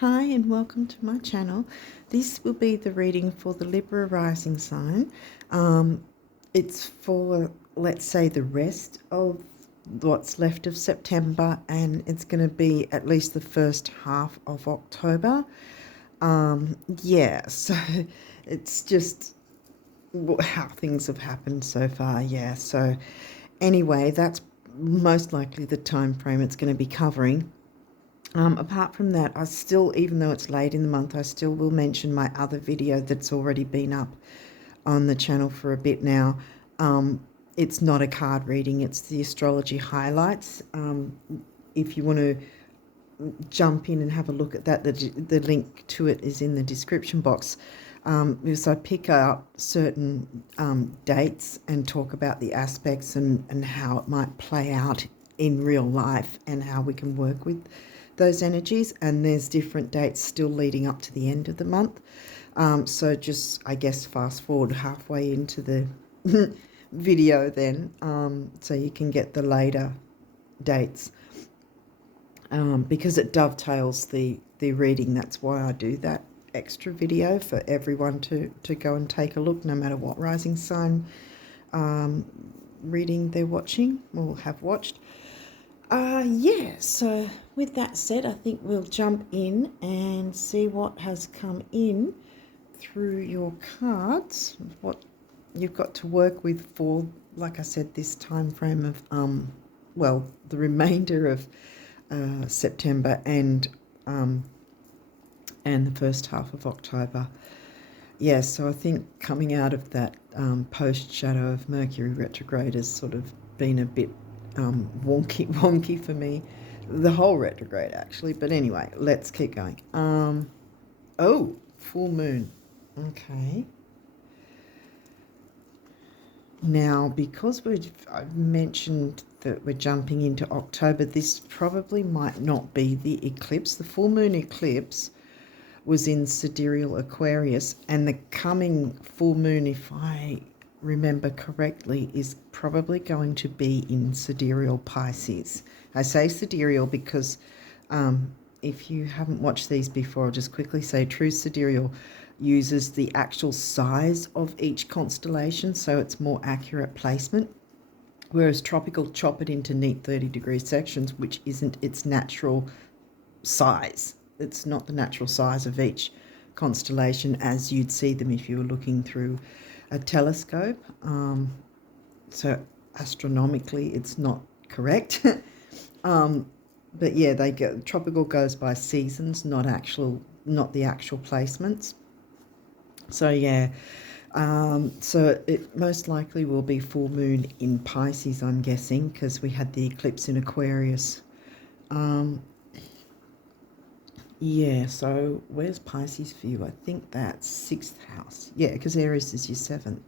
Hi and welcome to my channel. This will be the reading for the Libra rising sign. It's for, let's say, the rest of what's left of September, and it's going to be at least the first half of October. Yeah, so it's just how things have happened so far. Yeah, so anyway, that's most likely the time frame it's going to be covering. Apart from that, I still, even though it's late in the month, I still will mention my other video that's already been up on the channel for a bit now. It's not a card reading, it's the astrology highlights. If you want to jump in and have a look at that, the link to it is in the description box. Because I pick out certain dates and talk about the aspects and how it might play out in real life and how we can work with those energies. And there's different dates still leading up to the end of the month. So just, I guess, fast forward halfway into the video then, so you can get the later dates. Because it dovetails the reading. That's why I do that extra video for everyone to go and take a look, no matter what rising sign reading they're watching or have watched. Yeah, so with that said, I think we'll jump in and see what has come in through your cards, what you've got to work with for, like I said, this time frame of well, the remainder of September and the first half of October. Yeah, so I think coming out of that post shadow of Mercury retrograde has sort of been a bit wonky for me. The whole retrograde, actually. But anyway, let's keep going. Oh, full moon. Okay. Now, because I've mentioned that we're jumping into October, this probably might not be the eclipse. The full moon eclipse was in sidereal Aquarius, and the coming full moon, if I remember correctly, is probably going to be in sidereal Pisces. I say sidereal because if you haven't watched these before, I'll just quickly say true sidereal uses the actual size of each constellation, so it's more accurate placement, whereas tropical chop it into neat 30-degree sections, which isn't its natural size. It's not the natural size of each constellation as you'd see them if you were looking through a telescope. So astronomically, it's not correct. But yeah, tropical goes by seasons, not the actual placements. So yeah, so it most likely will be full moon in Pisces, I'm guessing, because we had the eclipse in Aquarius. Yeah, so where's Pisces for you? I think that's 6th house. Yeah, because Aries is your 7th.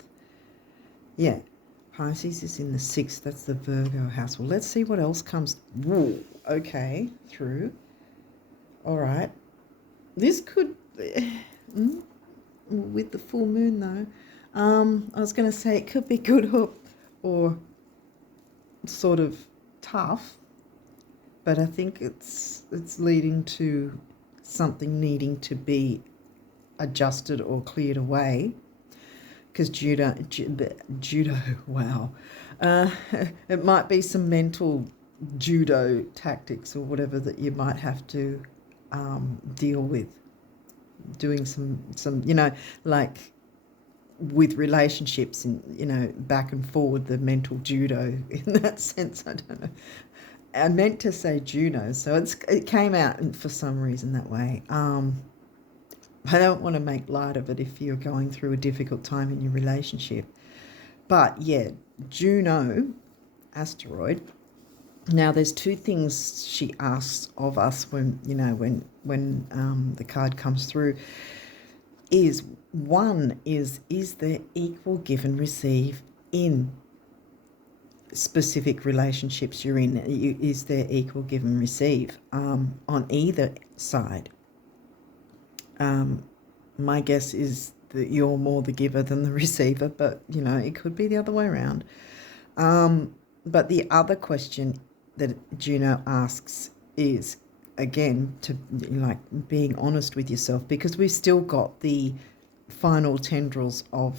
Yeah, Pisces is in the 6th. That's the Virgo house. Well, let's see what else comes. Whoa, okay, through. All right. This could... with the full moon, though. I was going to say it could be good or sort of tough, but I think it's leading to something needing to be adjusted or cleared away, because judo, wow, it might be some mental judo tactics or whatever that you might have to deal with, doing some like with relationships and back and forward, the mental judo in that sense. I don't know, I meant to say Juno, so it came out for some reason that way. I don't want to make light of it if you're going through a difficult time in your relationship. But yeah, Juno, asteroid. Now, there's two things she asks of us when the card comes through. One is there equal give and receive in specific relationships you're in? Is there equal give and receive on either side? My guess is that you're more the giver than the receiver, but it could be the other way around. But the other question that Juno asks is, again, to like being honest with yourself, because we've still got the final tendrils of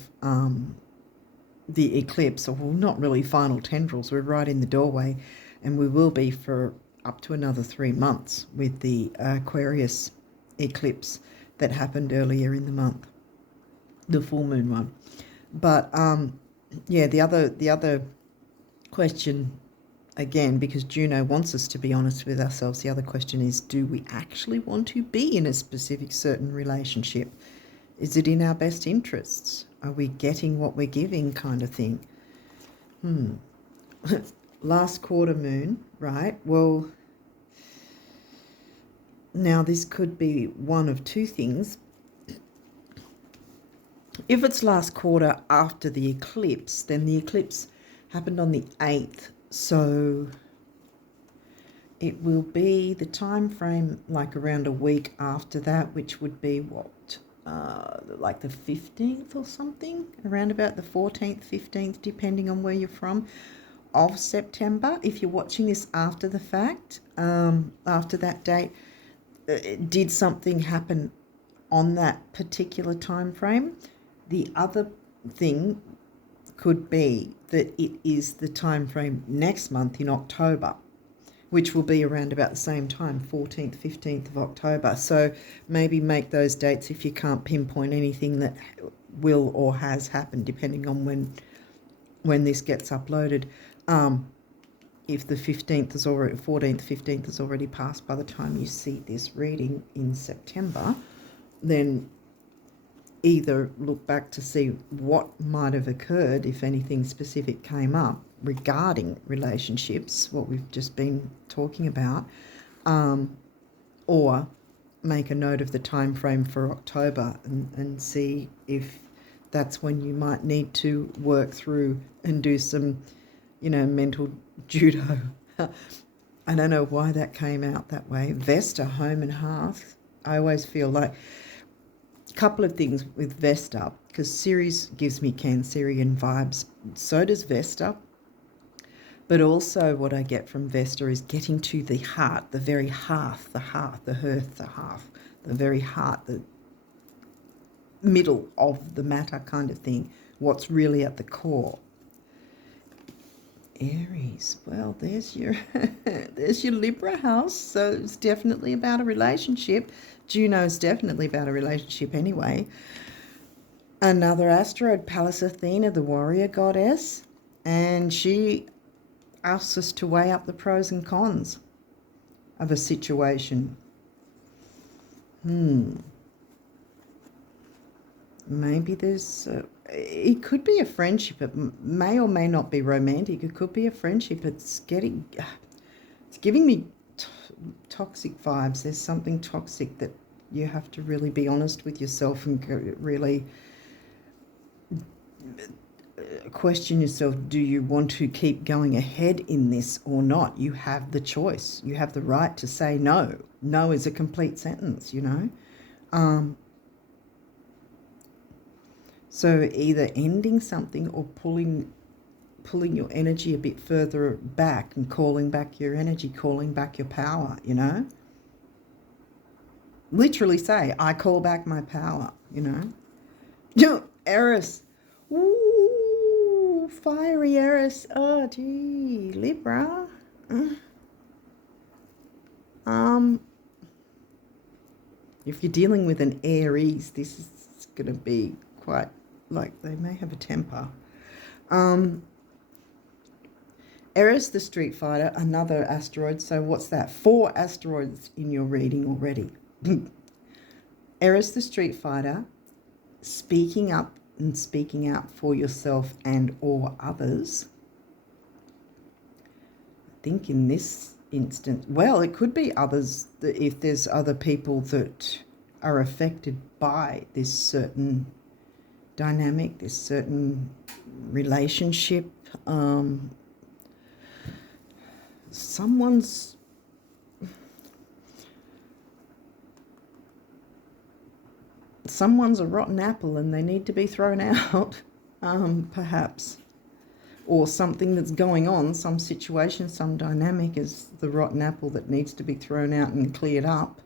the eclipse, or well, not really final tendrils, we're right in the doorway, and we will be for up to another 3 months with the Aquarius eclipse that happened earlier in the month, the full moon one. But yeah, the other question, again, because Juno wants us to be honest with ourselves, the other question is, do we actually want to be in a specific certain relationship? Is it in our best interests? Are we getting what we're giving, kind of thing? Last quarter moon, right? Well, now this could be one of two things. If it's last quarter after the eclipse, then the eclipse happened on the 8th, so it will be the time frame like around a week after that, which would be what, like the 15th or something, around about the 14th, 15th, depending on where you're from, of September. If you're watching this after the fact, after that date, did something happen on that particular time frame? The other thing could be that it is the time frame next month in October, which will be around about the same time, 14th, 15th of October. So maybe make those dates if you can't pinpoint anything that will or has happened, depending on when this gets uploaded. If the 15th is already, 14th, 15th is already passed by the time you see this reading in September, then either look back to see what might have occurred if anything specific came up regarding relationships, what we've just been talking about, or make a note of the time frame for October and see if that's when you might need to work through and do some, mental judo. I don't know why that came out that way. Vesta, home and hearth. I always feel like a couple of things with Vesta, because Ceres gives me Cancerian vibes. So does Vesta. But also what I get from Vesta is getting to the heart, the very hearth, the very heart, the middle of the matter kind of thing, what's really at the core. Aries, well, there's your there's your Libra house, so it's definitely about a relationship. Juno's definitely about a relationship anyway. Another asteroid, Pallas Athena, the warrior goddess, and she asks us to weigh up the pros and cons of a situation. Maybe there's it could be a friendship. It may or may not be romantic. It could be a friendship. It's giving me toxic vibes. There's something toxic that you have to really be honest with yourself and really question yourself. Do you want to keep going ahead in this or not? You have the choice. You have the right to say no. No is a complete sentence, So either ending something or pulling your energy a bit further back and calling back your energy, calling back your power, Literally say, I call back my power, Eris. Ooh, fiery Eris. Oh, gee, Libra. If you're dealing with an Aries, this is going to be quite like they may have a temper. Eris the Street Fighter, another asteroid. So what's that? 4 asteroids in your reading already. Eris the Street Fighter, speaking up and speaking out for yourself and or others. I think in this instance, well, it could be others, if there's other people that are affected by this certain dynamic, this certain relationship. Someone's a rotten apple and they need to be thrown out, perhaps. or something that's going on, some situation, some dynamic is the rotten apple that needs to be thrown out and cleared up.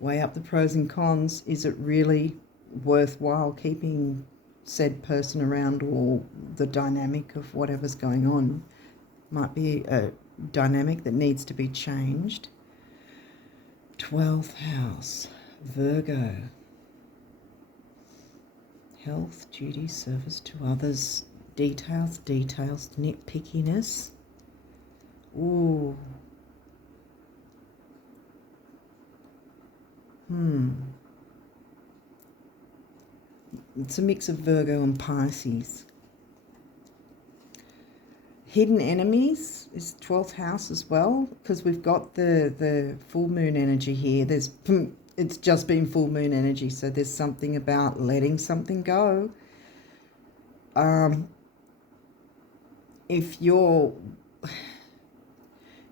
Weigh up the pros and cons. Is it really worthwhile keeping said person around, or the dynamic of whatever's going on might be a dynamic that needs to be changed. 12th house, Virgo. Health, duty, service to others, details, nitpickiness. Ooh. It's a mix of Virgo and Pisces. Hidden enemies is 12th house as well, because we've got the full moon energy here. It's just been full moon energy, so there's something about letting something go. If you're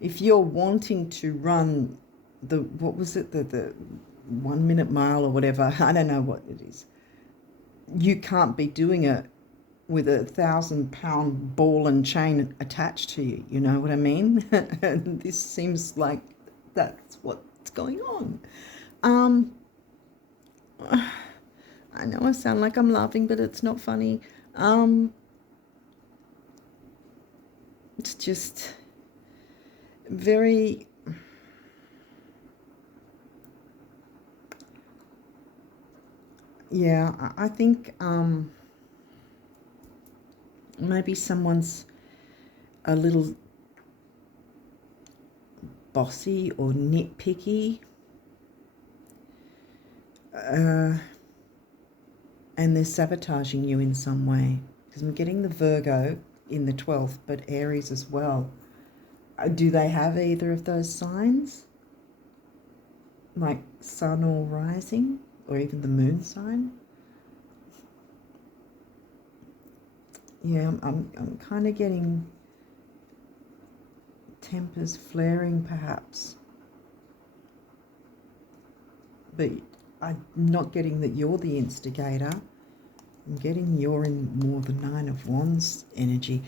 wanting to run the 1 minute mile or whatever, I don't know what it is, you can't be doing it with a 1,000-pound ball and chain attached to you. You know what I mean? And this seems like that's what's going on. I know I sound like I'm laughing, but it's not funny. It's just very... Yeah, I think maybe someone's a little bossy or nitpicky, and they're sabotaging you in some way. Because I'm getting the Virgo in the 12th, but Aries as well. Do they have either of those signs? Like sun or rising? Or even the moon sign? Yeah, I'm kind of getting tempers flaring perhaps. But I'm not getting that you're the instigator. I'm getting you're in more the Nine of Wands energy.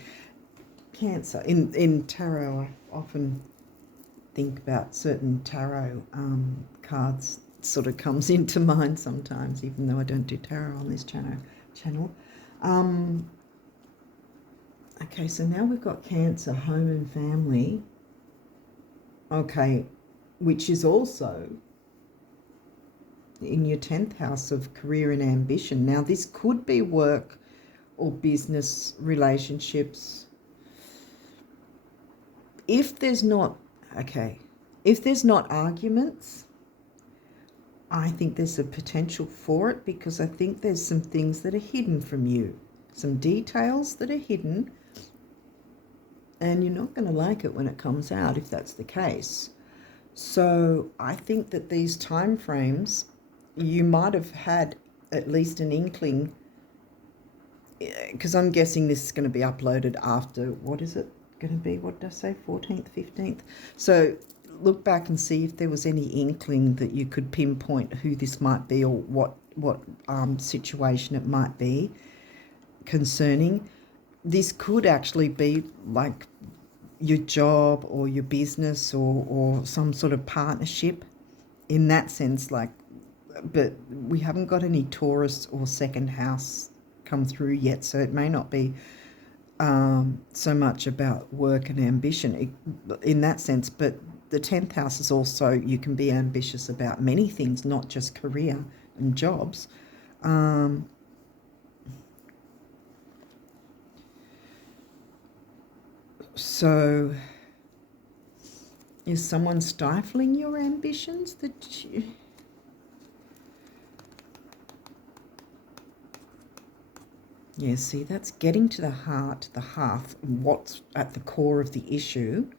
Cancer. In tarot, I often think about certain tarot cards. Sort of comes into mind sometimes, even though I don't do tarot on this channel. Okay, so now we've got Cancer, home and family. Okay, which is also in your 10th house of career and ambition. Now, this could be work or business relationships. If there's not arguments, I think there's a potential for it, because I think there's some things that are hidden from you, some details that are hidden, and you're not going to like it when it comes out if that's the case. So I think that these time frames, you might have had at least an inkling, because I'm guessing this is going to be uploaded after, what is it going to be? What did I say? 14th, 15th? So look back and see if there was any inkling that you could pinpoint who this might be, or what situation it might be concerning. This could actually be like your job or your business, or some sort of partnership in that sense, like, but we haven't got any Taurus or second house come through yet, so it may not be so much about work and ambition in that sense, but the 10th house is also, you can be ambitious about many things, not just career and jobs. So is someone stifling your ambitions that you... Yeah, see, that's getting to the heart, the hearth, what's at the core of the issue.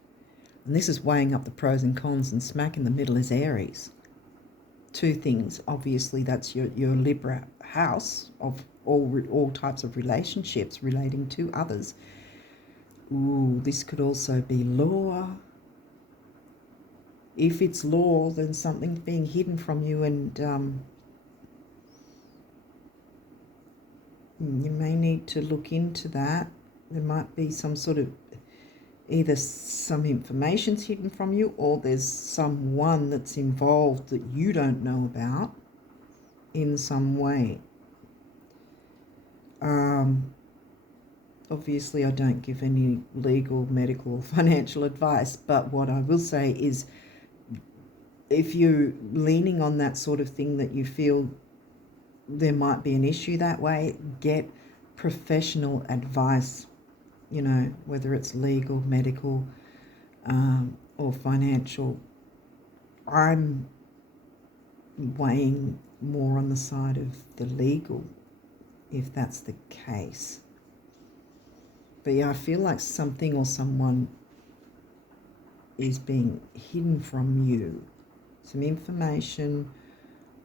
And this is weighing up the pros and cons, and smack in the middle is Aries. Two things. Obviously, that's your Libra house of all types of relationships relating to others. Ooh, this could also be law. If it's law, then something's being hidden from you, and you may need to look into that. There might be some sort of, either some information's hidden from you, or there's someone that's involved that you don't know about in some way. Obviously, I don't give any legal, medical, or financial advice, but what I will say is, if you're leaning on that sort of thing, that you feel there might be an issue that way, get professional advice, you know, whether it's legal, medical, or financial. I'm weighing more on the side of the legal, if that's the case. But yeah, I feel like something or someone is being hidden from you. Some information,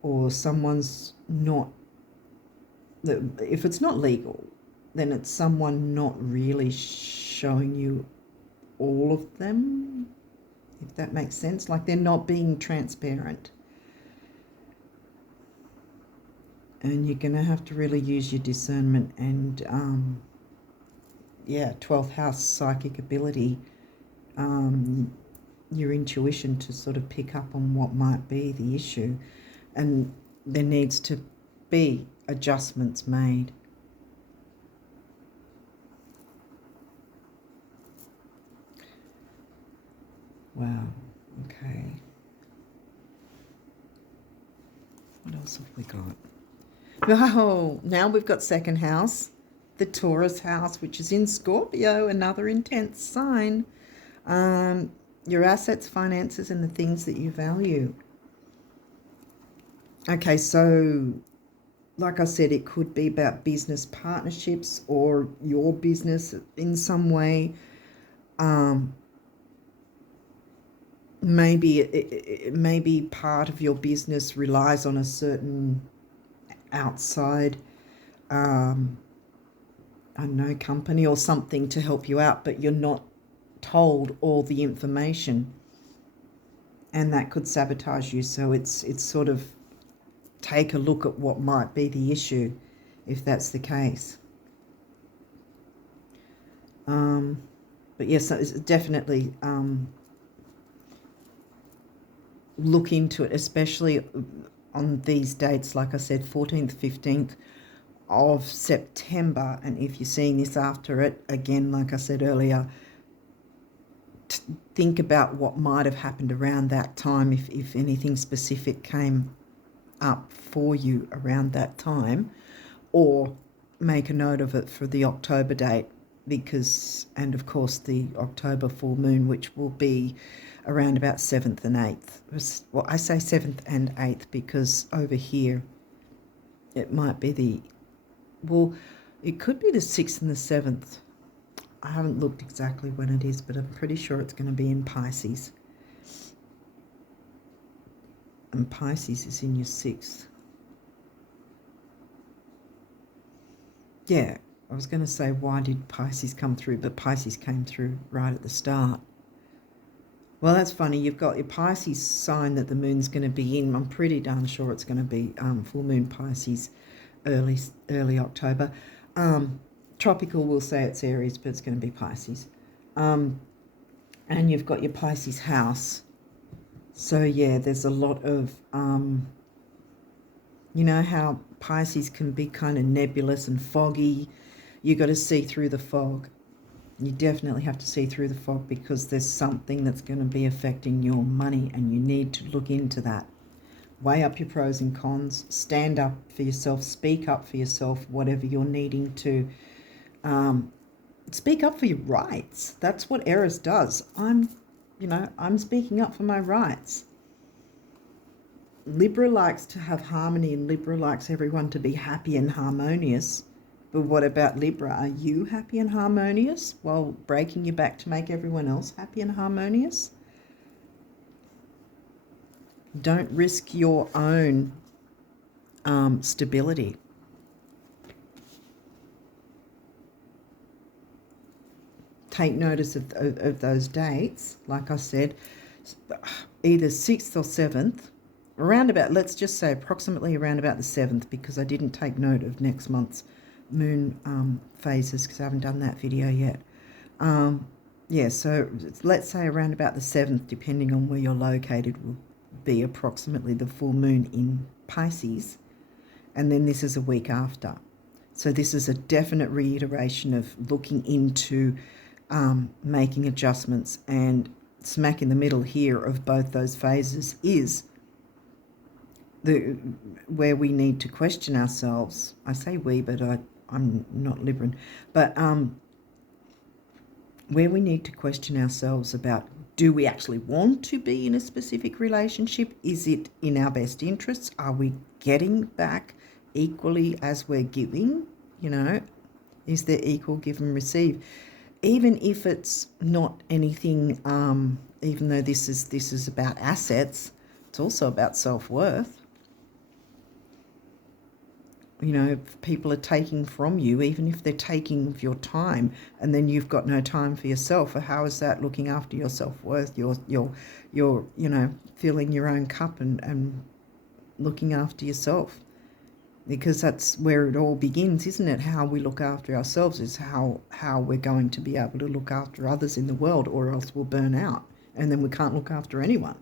or someone's not, if it's not legal, then it's someone not really showing you all of them, if that makes sense. Like, they're not being transparent. And you're going to have to really use your discernment and, 12th house psychic ability, your intuition, to sort of pick up on what might be the issue. And there needs to be adjustments made. Wow, okay. What else have we got? Oh, now we've got second house, the Taurus house, which is in Scorpio, another intense sign. Your assets, finances, and the things that you value. Okay, so like I said, it could be about business partnerships or your business in some way. Maybe part of your business relies on a certain outside, I don't know, company or something to help you out, but you're not told all the information, and that could sabotage you. So it's sort of, take a look at what might be the issue, if that's the case. But yes, it's definitely look into it, especially on these dates, like I said, 14th, 15th of September. And if you're seeing this after it, again, like I said earlier, think about what might have happened around that time, if anything specific came up for you around that time, or make a note of it for the October date, because, and of course the October full moon, which will be around about 7th and 8th. Well, I say 7th and 8th because over here it might be it could be the 6th and the 7th. I haven't looked exactly when it is, but I'm pretty sure it's going to be in Pisces. And Pisces is in your 6th. Yeah, I was going to say, why did Pisces come through? But Pisces came through right at the start. Well, that's funny. You've got your Pisces sign that the moon's going to be in. I'm pretty darn sure it's going to be full moon Pisces, early October. Tropical will say it's Aries, but it's going to be Pisces. And you've got your Pisces house. So yeah, there's a lot of, you know how Pisces can be kind of nebulous and foggy. You got to see through the fog. You definitely have to see through the fog, because there's something that's going to be affecting your money, and you need to look into that. Weigh up your pros and cons. Stand up for yourself. Speak up for yourself, whatever you're needing to. Speak up for your rights. That's what Eris does. I'm speaking up for my rights. Libra likes to have harmony, and Libra likes everyone to be happy and harmonious. But what about Libra? Are you happy and harmonious while breaking your back to make everyone else happy and harmonious? Don't risk your own stability. Take notice of those dates. Like I said, either 6th or 7th, around about, let's just say approximately around about the 7th, because I didn't take note of next month's moon phases, because I haven't done that video yet. Yeah, so let's say around about the 7th, depending on where you're located, will be approximately the full moon in Pisces, and then this is a week after. So this is a definite reiteration of looking into making adjustments, and smack in the middle here of both those phases is where we need to question ourselves. I say we, but I'm not Libran, but where we need to question ourselves about, do we actually want to be in a specific relationship? Is it in our best interests? Are we getting back equally as we're giving? You know, is there equal give and receive? Even if it's not anything, even though this is about assets, it's also about self-worth. You know, if people are taking from you, even if they're taking of your time, and then you've got no time for yourself, or how is that looking after your self-worth? You're you know, filling your own cup and looking after yourself, because that's where it all begins, isn't it? How we look after ourselves is how we're going to be able to look after others in the world, or else we'll burn out, and then we can't look after anyone.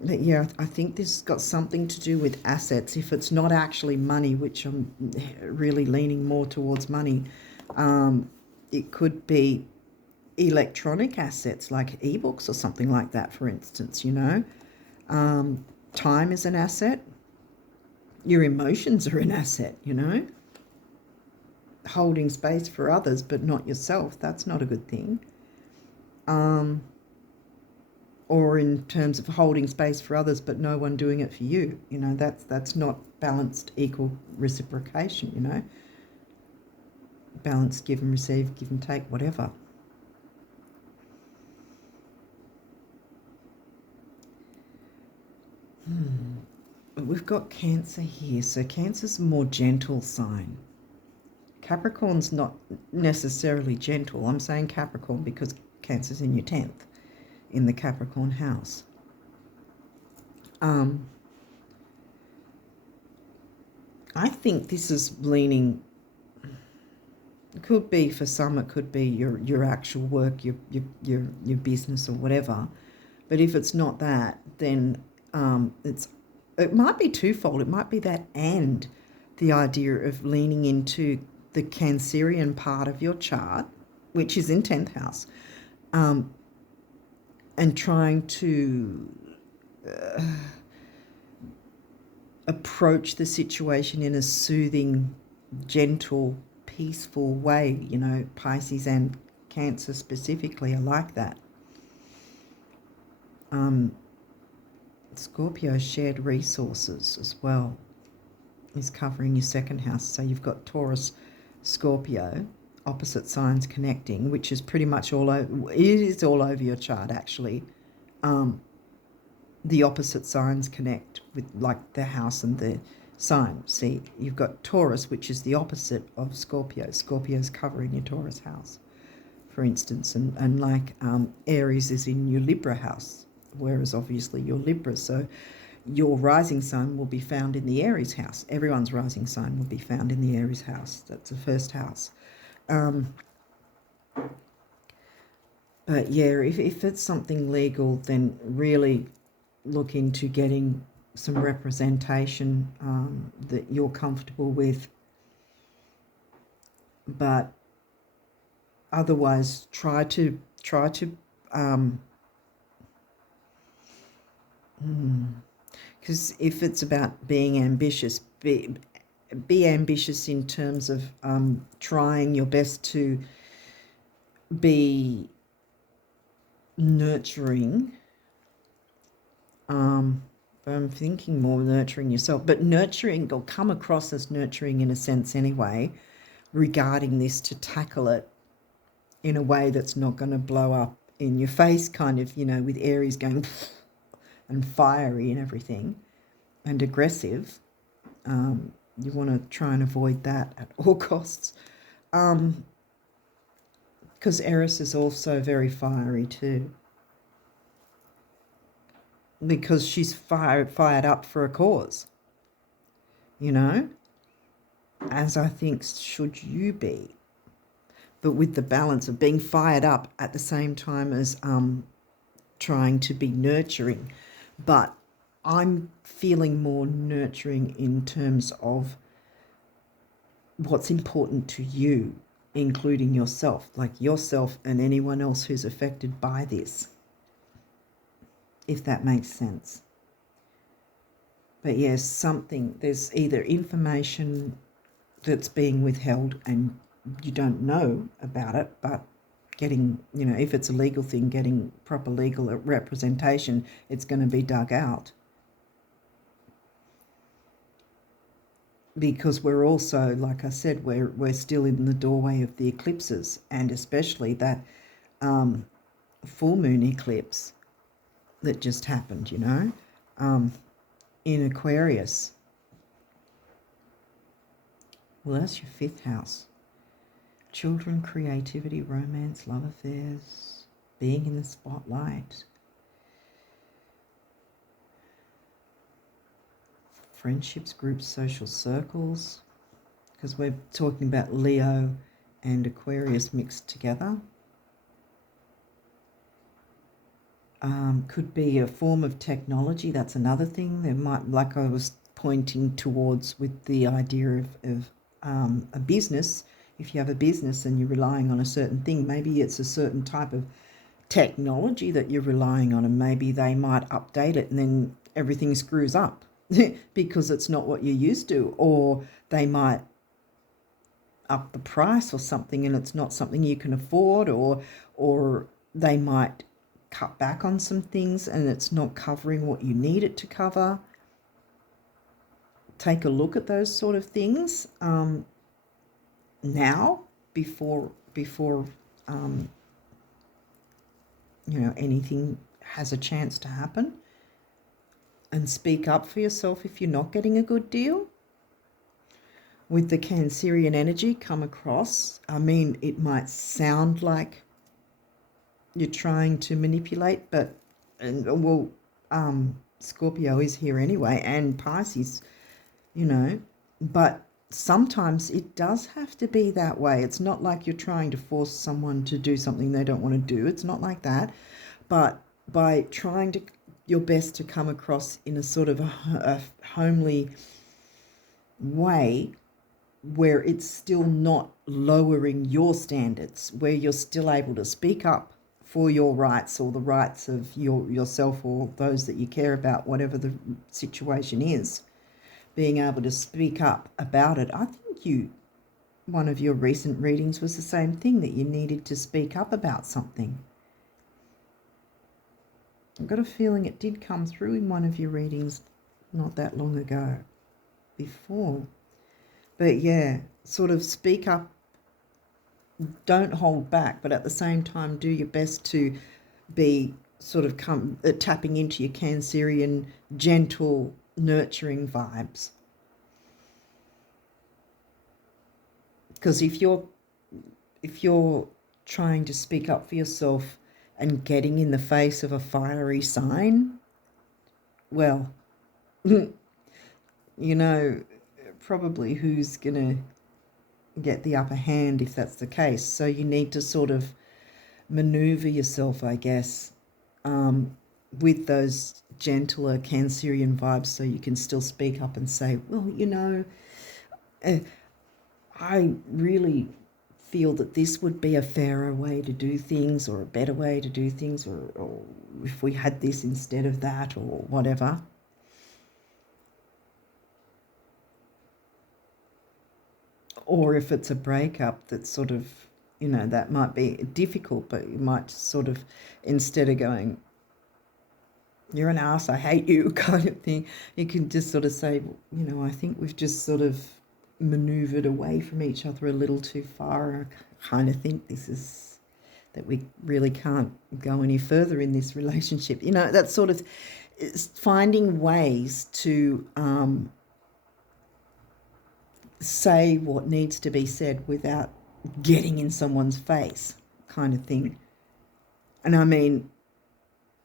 But yeah, I think this has got something to do with assets. If it's not actually money, which I'm really leaning more towards money, it could be electronic assets like ebooks or something like that, for instance, you know. Time is an asset. Your emotions are an asset, you know. Holding space for others but not yourself, that's not a good thing. Or in terms of holding space for others but no one doing it for you, you know, that's not balanced equal reciprocation, you know. Balanced give and receive, give and take, whatever. We've got Cancer here, so Cancer's a more gentle sign. Capricorn's not necessarily gentle. I'm saying Capricorn because Cancer's in your 10th, in the Capricorn house. I think this is leaning, it could be for some, it could be your actual work, your business or whatever. But if it's not that, then it might be twofold. It might be that, and the idea of leaning into the Cancerian part of your chart, which is in 10th house, and trying to approach the situation in a soothing, gentle, peaceful way. You know, Pisces and Cancer specifically are like that. Scorpio, shared resources as well, is covering your 2nd house. So you've got Taurus, Scorpio, opposite signs connecting, which is pretty much all over. It is all over your chart, actually. The opposite signs connect with, like, the house and the sign. See, you've got Taurus, which is the opposite of Scorpio. Scorpio's covering your Taurus house, for instance, and like Aries is in your Libra house, whereas obviously you're Libra, so your rising sign will be found in the Aries house. Everyone's rising sign will be found in the Aries house. That's the 1st house. But yeah, if it's something legal, then really look into getting some representation that you're comfortable with. But otherwise, try to because if it's about being ambitious, be ambitious in terms of trying your best to be nurturing. I'm thinking more nurturing yourself, but nurturing, or come across as nurturing in a sense anyway, regarding this, to tackle it in a way that's not going to blow up in your face, kind of, you know, with Aries going and fiery and everything and aggressive. You want to try and avoid that at all costs, because Eris is also very fiery too, because she's fired up for a cause. you know, as I think should you be, but with the balance of being fired up at the same time as trying to be nurturing. But I'm feeling more nurturing in terms of what's important to you, including yourself, like yourself and anyone else who's affected by this, if that makes sense. But yes, there's either information that's being withheld and you don't know about it, but getting, if it's a legal thing, getting proper legal representation, it's going to be dug out. Because we're also, like I said, we're still in the doorway of the eclipses, and especially that full moon eclipse that just happened, in Aquarius. Well, that's your 5th house. Children, creativity, romance, love affairs, being in the spotlight, friendships, groups, social circles, because we're talking about Leo and Aquarius mixed together. Could be a form of technology. That's another thing. There might, like I was pointing towards with the idea of a business. If you have a business and you're relying on a certain thing, maybe it's a certain type of technology that you're relying on, and maybe they might update it and then everything screws up because it's not what you're used to, or they might up the price or something and it's not something you can afford, or they might cut back on some things and it's not covering what you need it to cover. Take a look at those sort of things now before anything has a chance to happen, and speak up for yourself if you're not getting a good deal. With the Cancerian energy come across, it might sound like you're trying to manipulate, but Scorpio is here anyway, and Pisces, but sometimes it does have to be that way. It's not like you're trying to force someone to do something they don't want to do. It's not like that. But by trying your best to come across in a sort of a homely way, where it's still not lowering your standards, where you're still able to speak up for your rights or the rights of yourself or those that you care about, whatever the situation is, being able to speak up about it. I think one of your recent readings was the same thing, that you needed to speak up about something. I've got a feeling it did come through in one of your readings not that long ago before. But yeah, sort of speak up, don't hold back, but at the same time do your best to be sort of tapping into your Cancerian, gentle, nurturing vibes. Because if you're trying to speak up for yourself and getting in the face of a fiery sign, well, probably who's going to get the upper hand if that's the case. So you need to sort of maneuver yourself, I guess, with those gentler Cancerian vibes, so you can still speak up and say, well, I really feel that this would be a fairer way to do things, or a better way to do things, or if we had this instead of that, or whatever. Or if it's a breakup, that's sort of, that might be difficult, but you might sort of, instead of going, you're an ass, I hate you, kind of thing, you can just sort of say, I think we've just sort of maneuvered away from each other a little too far. I kind of think that we really can't go any further in this relationship. That sort of finding ways to say what needs to be said without getting in someone's face, kind of thing. And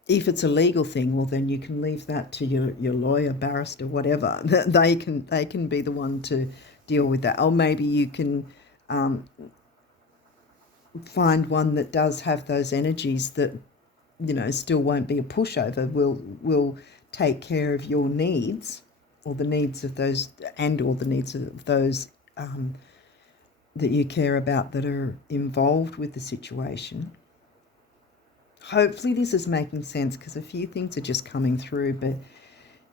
if it's a legal thing, well, then you can leave that to your lawyer, barrister, whatever. They can be the one to deal with that. Or maybe you can find one that does have those energies that, still won't be a pushover, will take care of your needs, or the needs of those, and or the needs of those that you care about that are involved with the situation. Hopefully this is making sense, because a few things are just coming through, but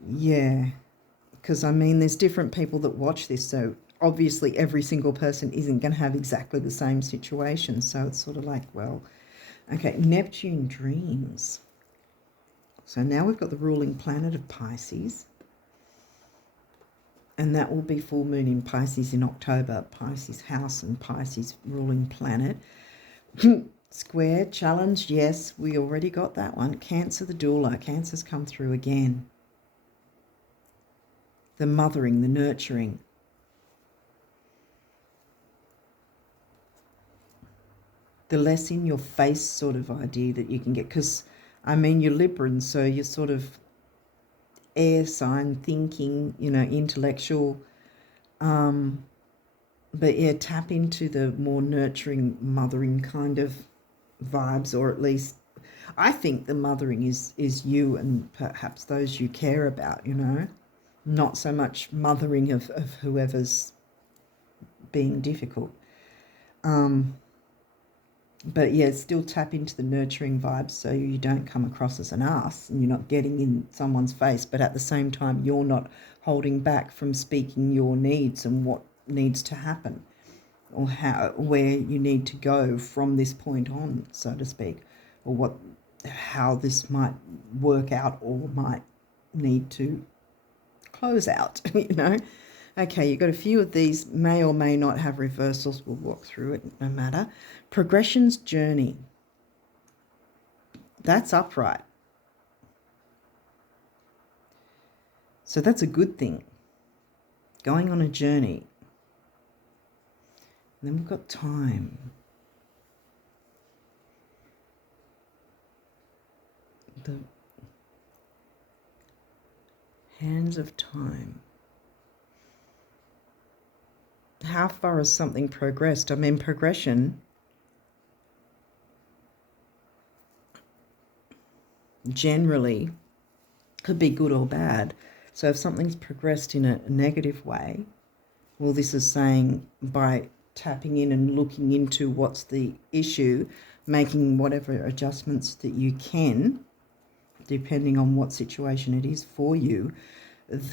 yeah, because I mean, there's different people that watch this, so obviously every single person isn't going to have exactly the same situation. So it's sort of like, well, okay, Neptune dreams. So now we've got the ruling planet of Pisces, and that will be full moon in Pisces in October, Pisces house and Pisces ruling planet. Square, challenge, yes, we already got that one. Cancer, the doula. Cancer's come through again. The mothering, the nurturing. The less in your face sort of idea that you can get. Because, I mean, you're Libran, so you're sort of air sign thinking, intellectual. But yeah, tap into the more nurturing, mothering kind of vibes, or at least I think the mothering is you and perhaps those you care about, not so much mothering of whoever's being difficult. But yeah, still tap into the nurturing vibes, so you don't come across as an ass and you're not getting in someone's face, but at the same time you're not holding back from speaking your needs and what needs to happen, or where you need to go from this point on, so to speak, or how this might work out or might need to close out. Okay, you've got a few of these, may or may not have reversals. We'll walk through it, no matter. Progression's journey. That's upright. So that's a good thing. Going on a journey. And then we've got time. The hands of time. How far has something progressed? I mean, progression generally could be good or bad. So if something's progressed in a negative way, well, this is saying by tapping in and looking into what's the issue, making whatever adjustments that you can, depending on what situation it is for you,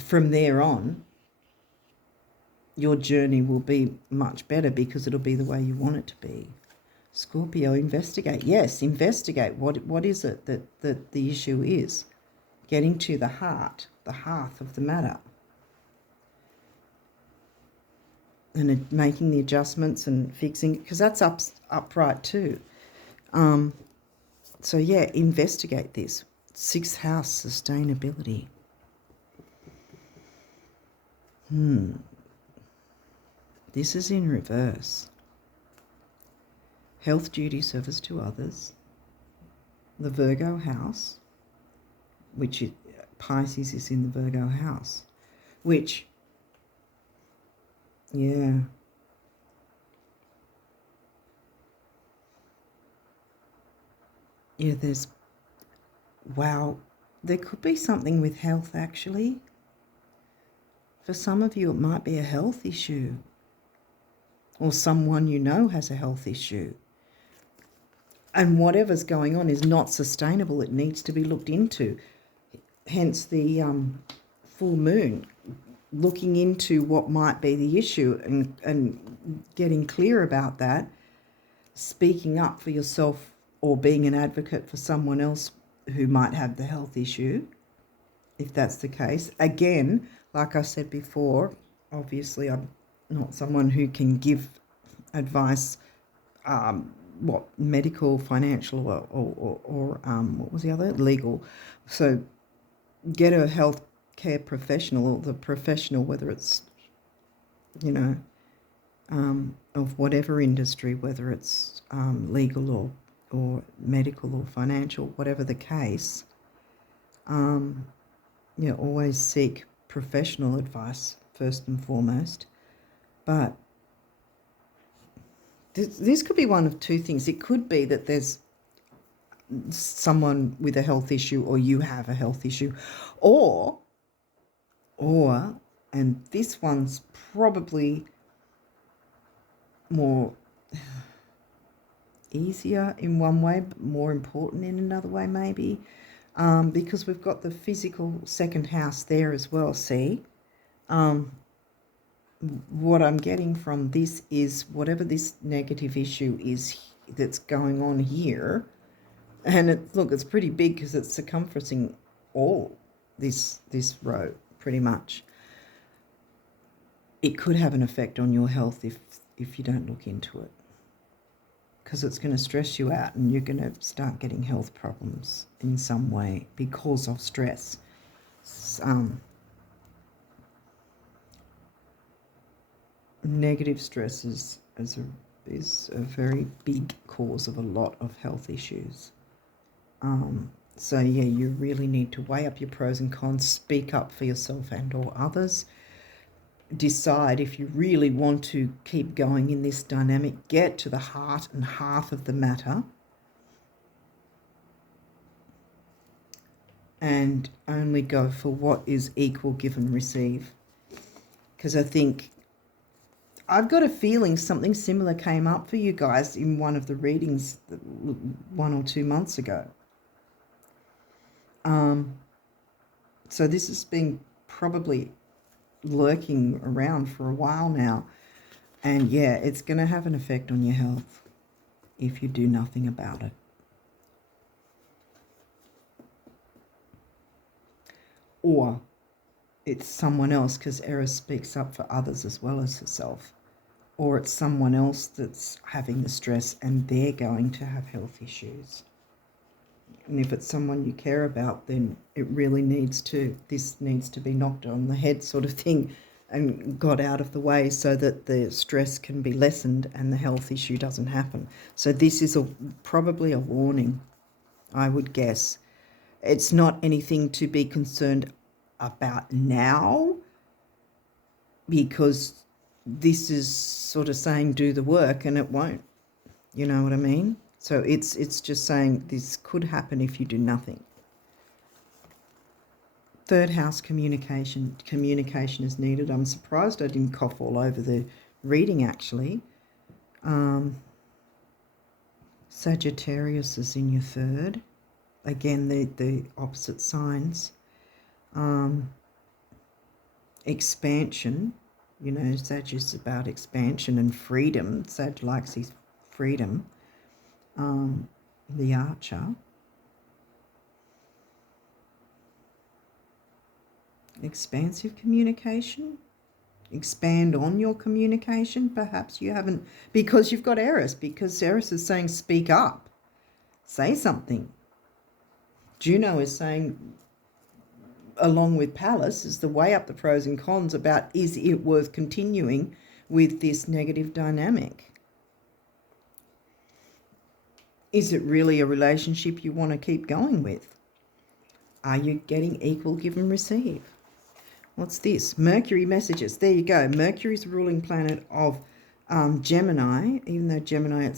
from there on, your journey will be much better because it'll be the way you want it to be. Scorpio, investigate. Yes, investigate. What is it that the issue is? Getting to the heart of the matter. And making the adjustments and fixing it, because that's upright too. So yeah, investigate this. 6th house, sustainability. This is in reverse. Health, duty, service to others. The Virgo house, which Pisces is in the Virgo house, which, yeah. Yeah, wow, there could be something with health actually. For some of you, it might be a health issue, or someone you know has a health issue. And whatever's going on is not sustainable. It needs to be looked into. Hence the full moon, looking into what might be the issue and getting clear about that, speaking up for yourself or being an advocate for someone else who might have the health issue, if that's the case. Again, like I said before, obviously I'm not someone who can give advice, medical, financial, or what was the other? Legal. So get a health care professional, or the professional, whether it's, of whatever industry, whether it's legal or or medical or financial, whatever the case, always seek professional advice first and foremost. But this could be one of two things. It could be that there's someone with a health issue, or you have a health issue, or and this one's probably more easier in one way, but more important in another way maybe, because we've got the physical second house there as well. See, what I'm getting from this is whatever this negative issue is that's going on here, and it's pretty big because it's circumferencing all this row pretty much. It could have an effect on your health if you don't look into it, because it's going to stress you out and you're going to start getting health problems in some way because of stress. Negative stress is a very big cause of a lot of health issues. So yeah, you really need to weigh up your pros and cons, speak up for yourself and or others. Decide if you really want to keep going in this dynamic. Get to the heart and half of the matter, and only go for what is equal, give and receive. Because I think I've got a feeling something similar came up for you guys in one of the readings 1 or 2 months ago. So this has been probably lurking around for a while now, and yeah, it's going to have an effect on your health if you do nothing about it. Or it's someone else, because Eris speaks up for others as well as herself, or it's someone else that's having the stress and they're going to have health issues. And if it's someone you care about, then this needs to be knocked on the head sort of thing and got out of the way so that the stress can be lessened and the health issue doesn't happen. So this is probably a warning, I would guess. It's not anything to be concerned about now, because this is sort of saying do the work and it won't. You know what I mean? So it's just saying this could happen if you do nothing. Third house, communication. Communication is needed. I'm surprised I didn't cough all over the reading, actually. Sagittarius is in your third. Again, the opposite signs. Expansion. Sag is about expansion and freedom. Sag likes his freedom. The Archer. Expansive communication. Expand on your communication. Perhaps you haven't, because you've got Eris, because Eris is saying speak up. Say something. Juno is saying, along with Pallas, is the weigh up the pros and cons about is it worth continuing with this negative dynamic? Is it really a relationship you want to keep going with? Are you getting equal give and receive? What's this? Mercury messages. There you go. Mercury's the ruling planet of Gemini. Even though Gemini,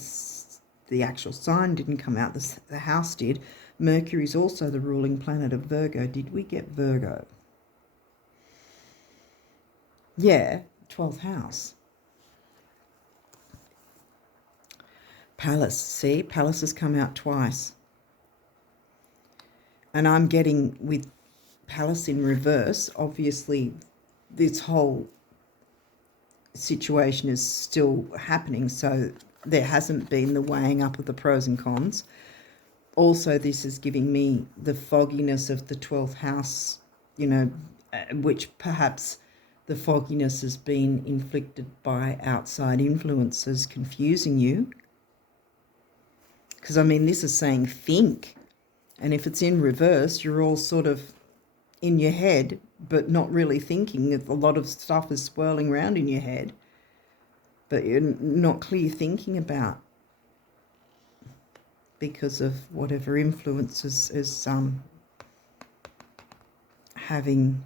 the actual sign didn't come out, the house did. Mercury's also the ruling planet of Virgo. Did we get Virgo? Yeah, 12th house. Pallas. See, Pallas has come out twice. And I'm getting with Pallas in reverse. Obviously, this whole situation is still happening, so there hasn't been the weighing up of the pros and cons. Also, this is giving me the fogginess of the 12th house, which perhaps the fogginess has been inflicted by outside influences confusing you. Because, this is saying think. And if it's in reverse, you're all sort of in your head, but not really thinking. A lot of stuff is swirling around in your head, but you're not clear thinking about because of whatever influences is having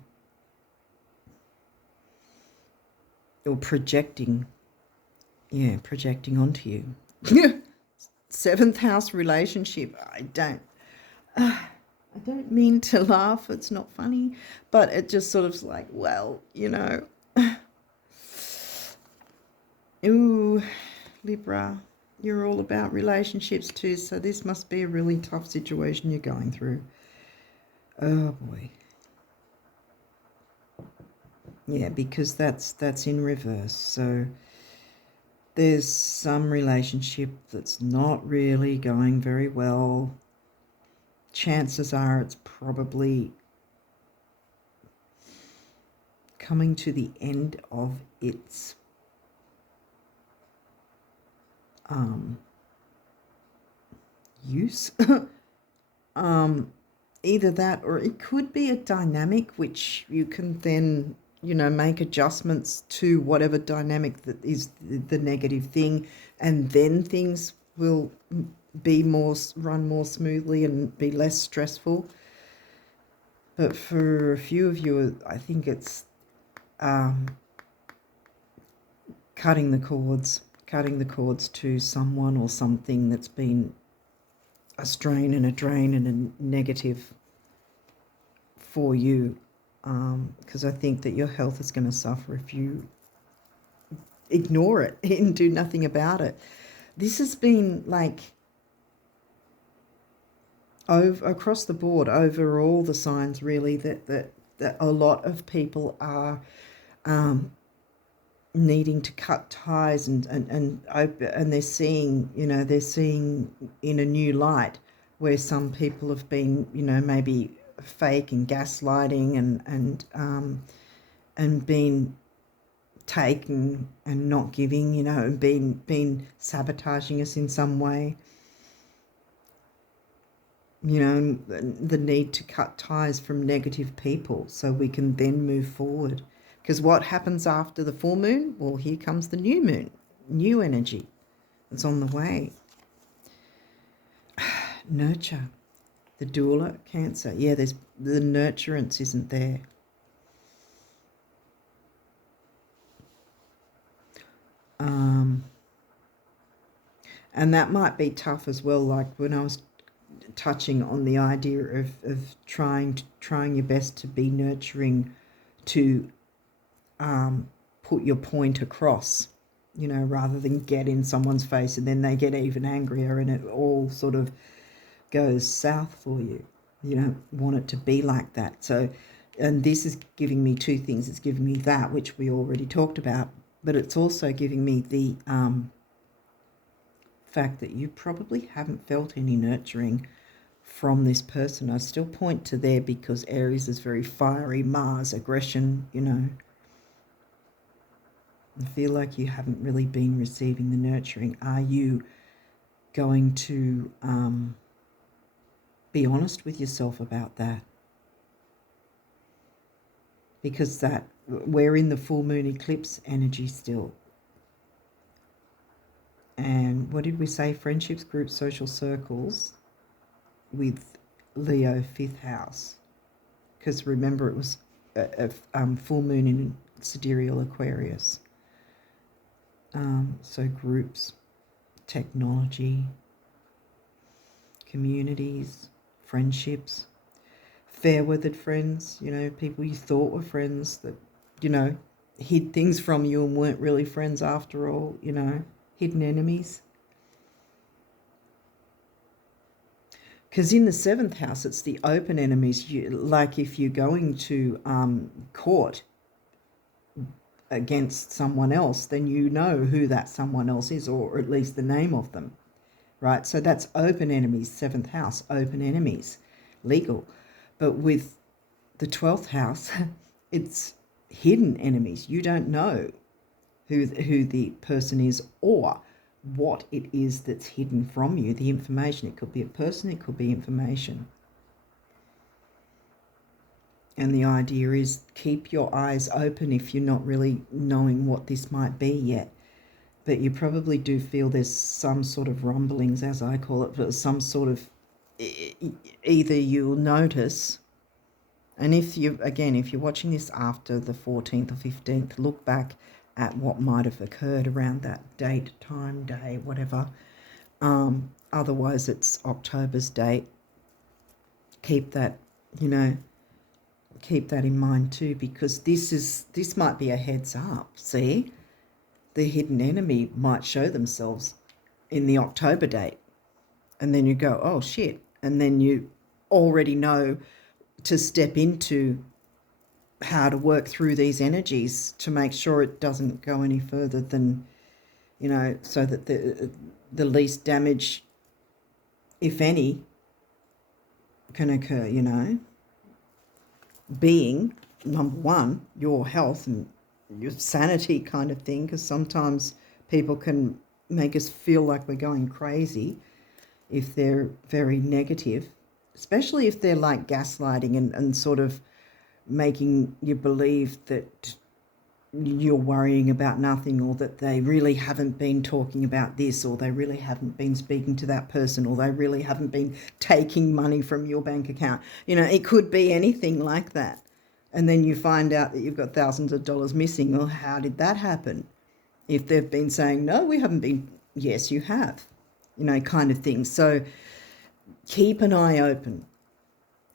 or projecting onto you. Seventh house relationship. I don't mean to laugh, it's not funny, but it just sort of like, well, ooh, Libra, you're all about relationships too, so this must be a really tough situation you're going through. Oh boy. Yeah, because that's in reverse. So there's some relationship that's not really going very well. Chances are it's probably coming to the end of its use. Either that, or it could be a dynamic which you can then, make adjustments to whatever dynamic that is the negative thing, and then things will run more smoothly and be less stressful. But for a few of you, I think it's cutting the cords to someone or something that's been a strain and a drain and a negative for you, because I think that your health is going to suffer if you ignore it and do nothing about it. This has been like across the board, over all the signs, really, that a lot of people are needing to cut ties and they're seeing in a new light, where some people have been maybe fake and gaslighting and been taken and not giving, and been sabotaging us in some way. The need to cut ties from negative people so we can then move forward. Because what happens after the full moon? Well, here comes the new moon, new energy. It's on the way. Nurture. The doula, Cancer. Yeah, there's the nurturance isn't there. And that might be tough as well. Like when I was touching on the idea of trying your best to be nurturing, to put your point across, rather than get in someone's face and then they get even angrier and it all sort of goes south for you. You don't want it to be like that. So, and this is giving me two things. It's giving me that, which we already talked about, but it's also giving me the fact that you probably haven't felt any nurturing from this person. I still point to there because Aries is very fiery, Mars, aggression, I feel like you haven't really been receiving the nurturing. Are you going to be honest with yourself about that? Because we're in the full moon eclipse energy still. And what did we say? Friendships, groups, social circles with Leo, 5th house. Because remember, it was a full moon in sidereal Aquarius. So groups, technology, communities, friendships, fair-weathered friends, people you thought were friends that, hid things from you and weren't really friends after all, hidden enemies. Because in the 7th house, it's the open enemies. Like if you're going to court against someone else, then you know who that someone else is, or at least the name of them, right? So that's open enemies, 7th house, open enemies, legal. But with the 12th house, it's hidden enemies. You don't know who the person is or what it is that's hidden from you, the information. It could be a person, it could be information. And the idea is keep your eyes open if you're not really knowing what this might be yet. but you probably do feel there's some sort of rumblings, as I call it, but some sort of, either you'll notice, and if you're watching this after the 14th or 15th, look back at what might have occurred around that date, time, day, whatever. Otherwise, it's October's date. Keep that, keep that in mind too, because this might be a heads up. See, the hidden enemy might show themselves in the October date, and then you go, oh shit, and then you already know to step into how to work through these energies to make sure it doesn't go any further than, so that the least damage, if any, can occur, being number one, your health and your sanity kind of thing, because sometimes people can make us feel like we're going crazy if they're very negative, especially if they're like gaslighting and sort of making you believe that you're worrying about nothing, or that they really haven't been talking about this, or they really haven't been speaking to that person, or they really haven't been taking money from your bank account. It could be anything like that. And then you find out that you've got thousands of dollars missing. Well, how did that happen? If they've been saying, no, we haven't been, yes, you have, kind of thing. So keep an eye open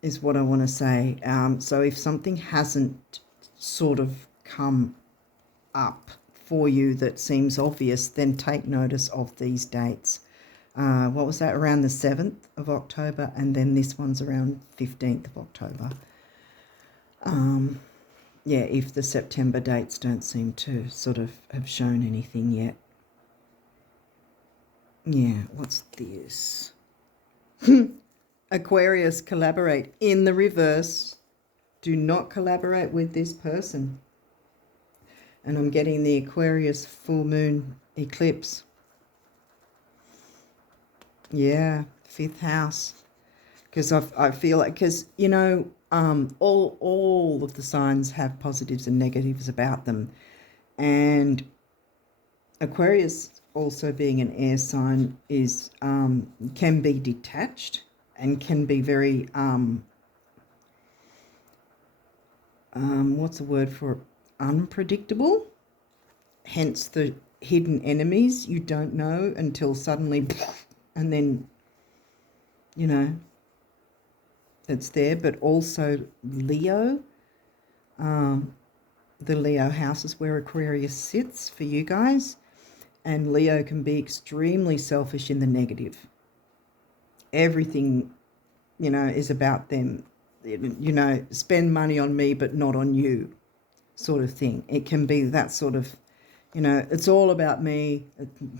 is what I want to say. So if something hasn't sort of come up for you that seems obvious, then take notice of these dates. What was that? Around the 7th of October, and then this one's around 15th of October. Yeah, if the September dates don't seem to sort of have shown anything yet. Yeah, what's this? Aquarius, collaborate. In the reverse, do not collaborate with this person. And I'm getting the Aquarius full moon eclipse. Yeah, 5th house. Because I feel like, because, all of the signs have positives and negatives about them. And Aquarius, also being an air sign, is can be detached and can be very, what's the word for it? Unpredictable. Hence the hidden enemies you don't know until suddenly, and then, it's there. But also Leo, the Leo house is where Aquarius sits for you guys. And Leo can be extremely selfish in the negative. Everything, is about them. Spend money on me but not on you sort of thing. It can be that sort of, it's all about me,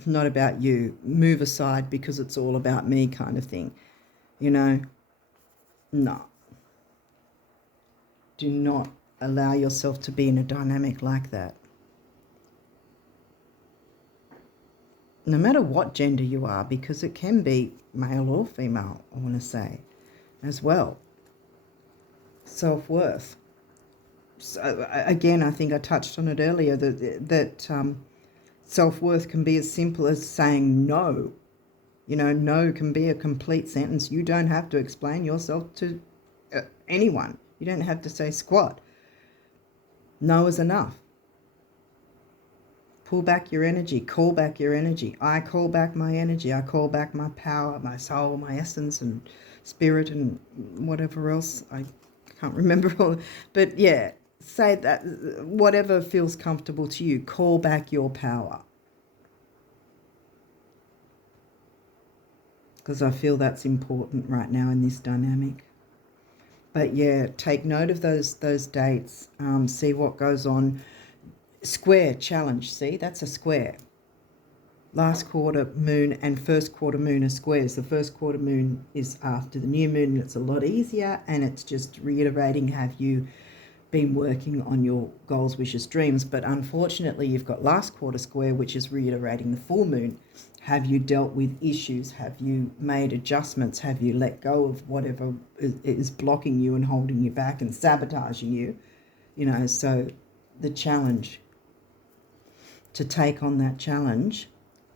not about you. Move aside because it's all about me kind of thing. No. Do not allow yourself to be in a dynamic like that. No matter what gender you are, because it can be male or female, I want to say, as well. Self-worth. So, again, I think I touched on it earlier, that self-worth can be as simple as saying no. No can be a complete sentence. You don't have to explain yourself to anyone. You don't have to say squat. No is enough. Pull back your energy. Call back your energy. I call back my energy. I call back my power, my soul, my essence and spirit and whatever else. I can't remember all. But yeah, say that. Whatever feels comfortable to you. Call back your power. Because I feel that's important right now in this dynamic. But yeah, take note of those dates. See what goes on. Square challenge. See, that's a square. Last quarter moon and first quarter moon are squares. The first quarter moon is after the new moon, and it's a lot easier, and it's just reiterating, have you been working on your goals, wishes, dreams? But unfortunately, you've got last quarter square, which is reiterating the full moon. Have you dealt with issues? Have you made adjustments? Have you let go of whatever is blocking you and holding you back and sabotaging you? So the challenge. to take on that challenge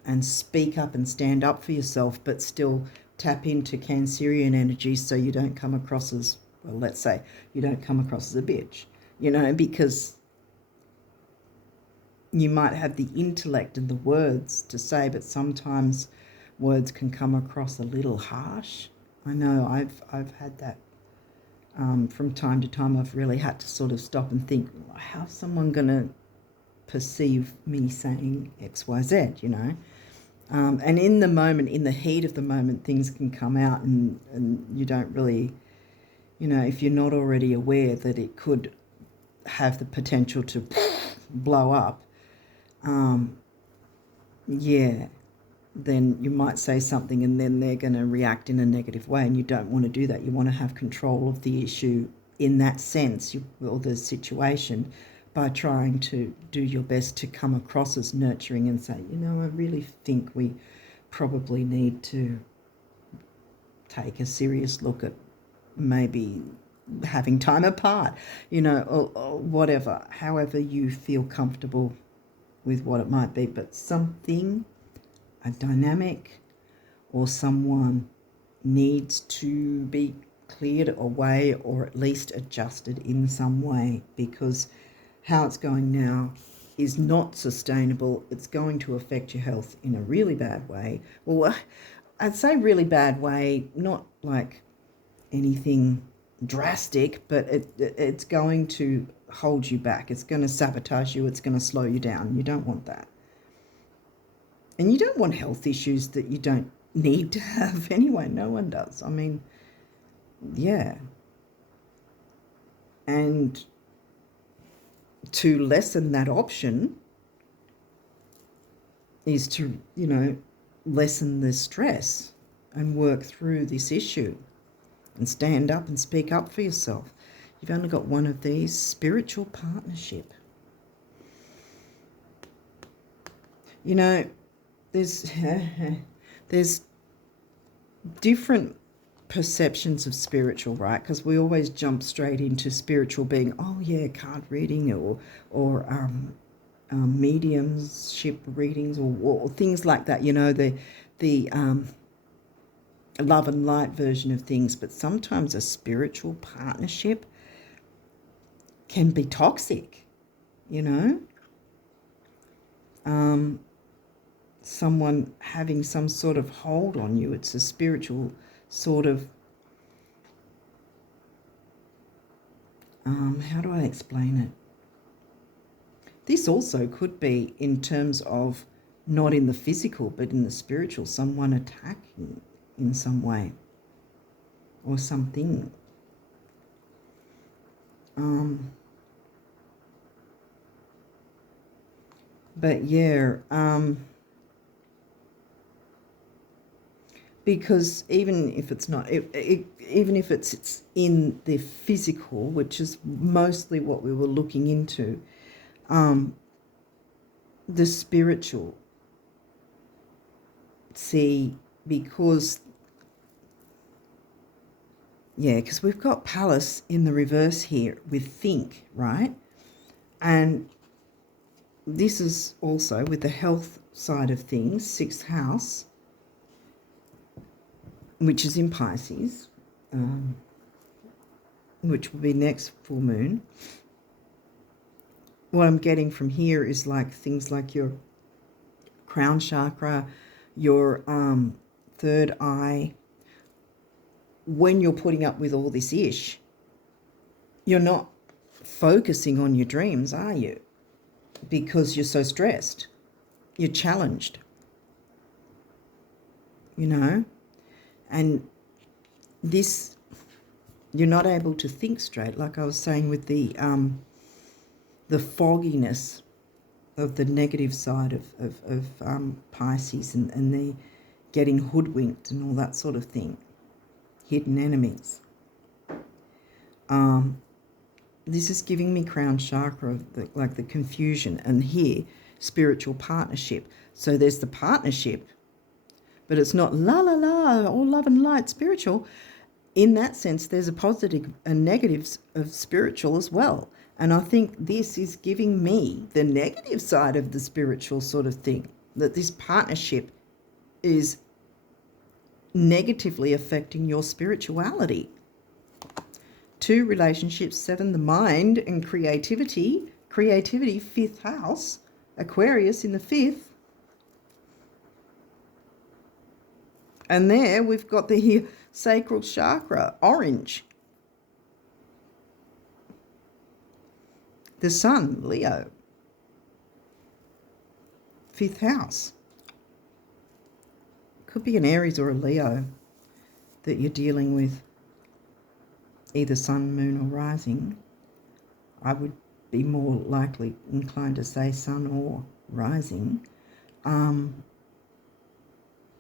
and speak up and stand up for yourself, but still tap into Cancerian energy so you don't come across as, well, let's say, you don't come across as a bitch, because you might have the intellect and the words to say, but sometimes words can come across a little harsh. I know I've had that from time to time. I've really had to sort of stop and think, how's someone going to perceive me saying X, Y, Z, and in the moment, in the heat of the moment, things can come out and you don't really, if you're not already aware that it could have the potential to blow up, then you might say something and then they're going to react in a negative way, and you don't want to do that. You want to have control of the issue in that sense, or the situation, by trying to do your best to come across as nurturing and say, I really think we probably need to take a serious look at maybe having time apart, or whatever, however you feel comfortable with what it might be. But something, a dynamic or someone, needs to be cleared away or at least adjusted in some way, because how it's going now is not sustainable. It's going to affect your health in a really bad way. Well, I'd say really bad way, not like anything drastic, but it's going to hold you back. It's going to sabotage you. It's going to slow you down. You don't want that. And you don't want health issues that you don't need to have anyway. No one does. I mean, yeah. And to lessen that option is to, lessen the stress and work through this issue and stand up and speak up for yourself. You've only got one of these: spiritual partnership. There's different perceptions of spiritual, right? Because we always jump straight into spiritual being, card reading or mediumship readings or things like that. The love and light version of things. But sometimes a spiritual partnership can be toxic. Someone having some sort of hold on you. It's a spiritual sort of, how do I explain it? This also could be in terms of not in the physical, but in the spiritual, someone attacking in some way or something. But yeah, because even if it's not, even if it's in the physical, which is mostly what we were looking into, the spiritual, because we've got Palace in the reverse here with think, right? And this is also with the health side of things, 6th house, which is in Pisces, which will be next full moon. What I'm getting from here is like things like your crown chakra, your third eye. When you're putting up with all this ish, you're not focusing on your dreams, are you? Because you're so stressed. You're challenged. And this, you're not able to think straight, like I was saying with the fogginess of the negative side of Pisces and the getting hoodwinked and all that sort of thing, hidden enemies. This is giving me crown chakra, like the confusion, and here, spiritual partnership. So there's the partnership, but it's not la la la, all love and light spiritual. in that sense, there's a positive and negatives of spiritual as well. And I think this is giving me the negative side of the spiritual sort of thing, that this partnership is negatively affecting your spirituality. 2, relationships. 7, the mind and creativity. Creativity, 5th house. Aquarius in the 5th. And there we've got the sacral chakra, orange. The sun, Leo. 5th house. Could be an Aries or a Leo that you're dealing with, either sun, moon or rising. I would be more likely inclined to say sun or rising.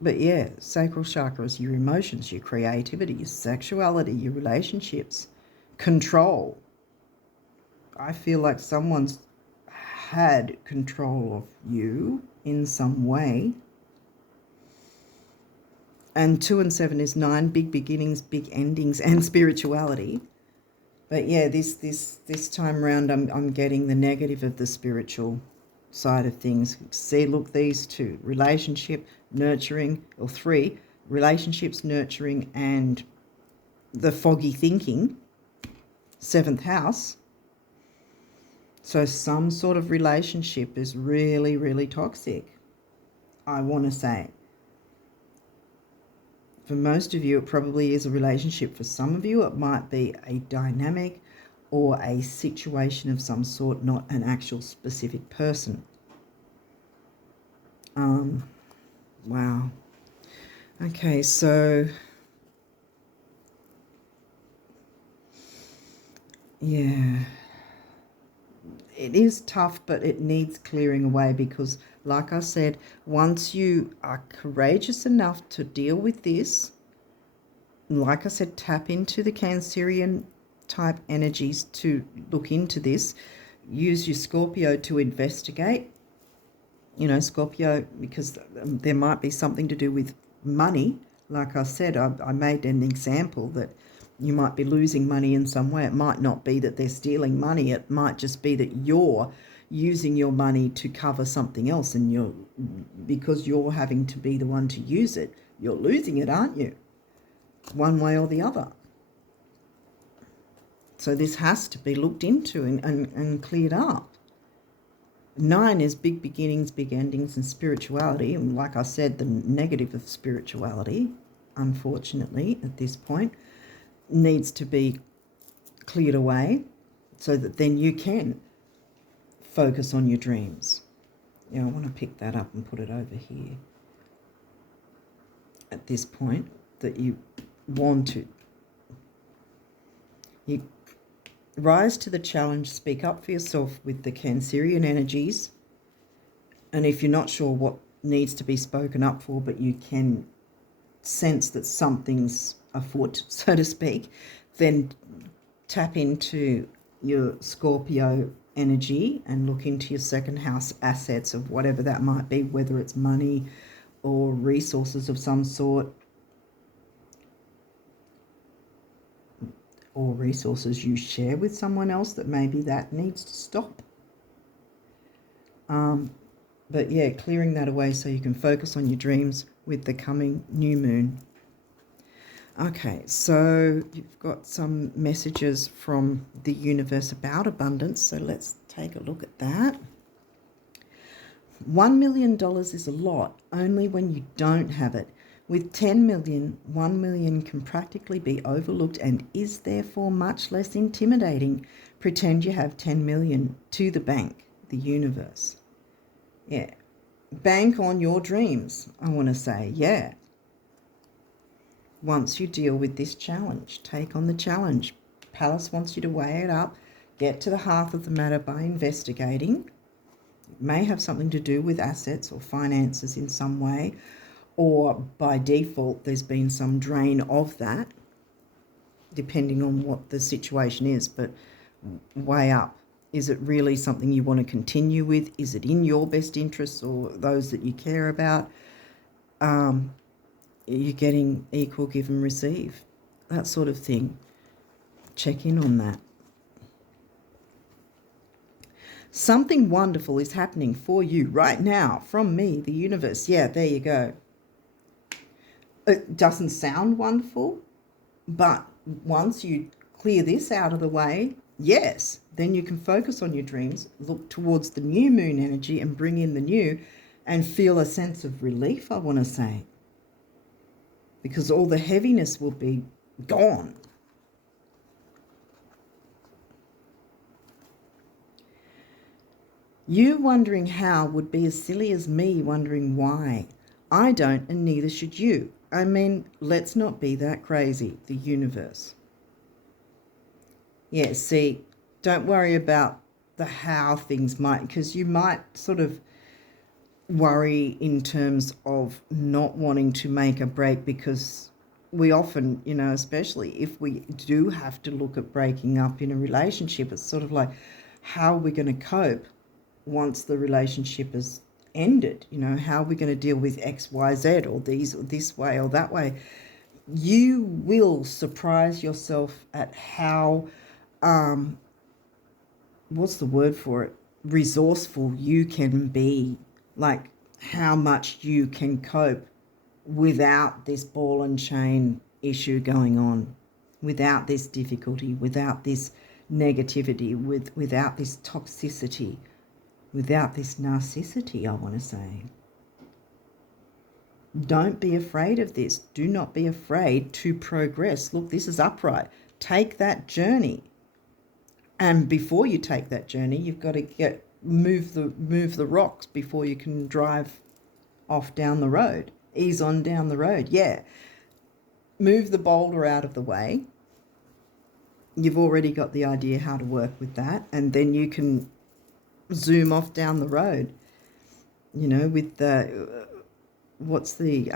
But yeah, sacral chakra is your emotions, your creativity, your sexuality, your relationships, control. I feel like someone's had control of you in some way. And 2 and 7 is 9, big beginnings, big endings, and spirituality. But yeah, this time around, I'm getting the negative of the spiritual side of things. See, look, these 2, relationship, nurturing, or 3, relationships, nurturing, and the foggy thinking, 7th house. So some sort of relationship is really, really toxic, I want to say. For most of you, it probably is a relationship. For some of you, it might be a dynamic or a situation of some sort, not an actual specific person. Wow. Okay, so yeah, it is tough, but it needs clearing away because, like I said, once you are courageous enough to deal with this, like I said, tap into the Cancerian type energies to look into this. Use your Scorpio to investigate. You know, Scorpio, because there might be something to do with money. Like I said, I made an example that you might be losing money in some way. It might not be that they're stealing money. It might just be that you're using your money to cover something else, and because you're having to be the one to use it, you're losing it, aren't you? One way or the other. So this has to be looked into and cleared up. 9 is big beginnings, big endings, and spirituality. And like I said, the negative of spirituality, unfortunately, at this point, needs to be cleared away so that then you can focus on your dreams. Yeah, I want to pick that up and put it over here. At this point, that you want to. You rise to the challenge, speak up for yourself with the Cancerian energies. And if you're not sure what needs to be spoken up for, but you can sense that something's afoot, so to speak, then tap into your Scorpio energy and look into your second house assets of whatever that might be, whether it's money or resources of some sort, or resources you share with someone else, that maybe that needs to stop. But yeah, clearing that away so you can focus on your dreams with the coming new moon. Okay, so you've got some messages from the universe about abundance, so let's take a look at that. $1 million is a lot, only when you don't have it. With 10 million, 1 million can practically be overlooked and is therefore much less intimidating. Pretend you have 10 million to the bank, the universe. Yeah. Bank on your dreams, I want to say, yeah. Once you deal with this challenge, take on the challenge. Palace wants you to weigh it up, get to the heart of the matter by investigating. It may have something to do with assets or finances in some way, or by default there's been some drain of that, depending on what the situation is. But weigh up. Is it really something you want to continue with? Is it in your best interests or those that you care about? You're getting equal give and receive. that sort of thing. Check in on that. Something wonderful is happening for you right now from me, the universe. Yeah, there you go. It doesn't sound wonderful, but once you clear this out of the way, yes, then you can focus on your dreams, look towards the new moon energy and bring in the new and feel a sense of relief, I want to say, because all the heaviness will be gone. You wondering how would be as silly as me wondering why. I don't, and neither should you. I mean, let's not be that crazy, the universe. Yeah, see, don't worry about the how things might, because you might sort of worry in terms of not wanting to make a break, because we often, you know, especially if we do have to look at breaking up in a relationship, it's sort of like, how are we going to cope once the relationship is ended? You know, how are we going to deal with X, Y, Z, or these, or this way or that way? You will surprise yourself at how, what's the word for it? Resourceful you can be, like how much you can cope without this ball and chain issue going on, without this difficulty, without this negativity, without this toxicity, without this narcissity, I want to say. Don't be afraid of this. Do not be afraid to progress. Look, this is upright. Take that journey. And before you take that journey, you've got to move the rocks before you can drive off down the road. Ease on down the road. Yeah. Move the boulder out of the way. You've already got the idea how to work with that, and then you can zoom off down the road. You know, with the what's those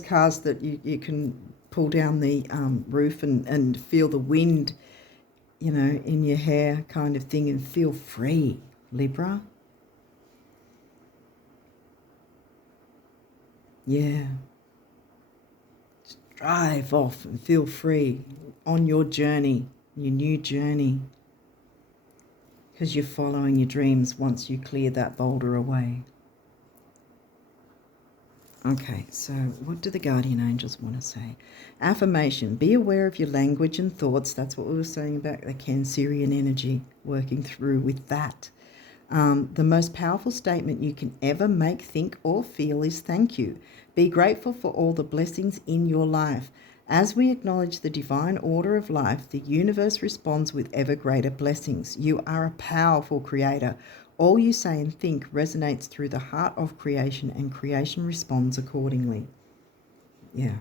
cars that you can pull down the roof and feel the wind, you know, in your hair kind of thing, and feel free, Libra. Yeah. Just drive off and feel free on your journey, your new journey, because you're following your dreams once you clear that boulder away. Okay, so what do the guardian angels want to say? Affirmation: be aware of your language and thoughts. That's what we were saying about the Cancerian energy, working through with that. The most powerful statement you can ever make, think, or feel is thank you. Be grateful for all the blessings in your life. As we acknowledge the divine order of life, the universe responds with ever greater blessings. You are a powerful creator. All you say and think resonates through the heart of creation, and creation responds accordingly. Yeah.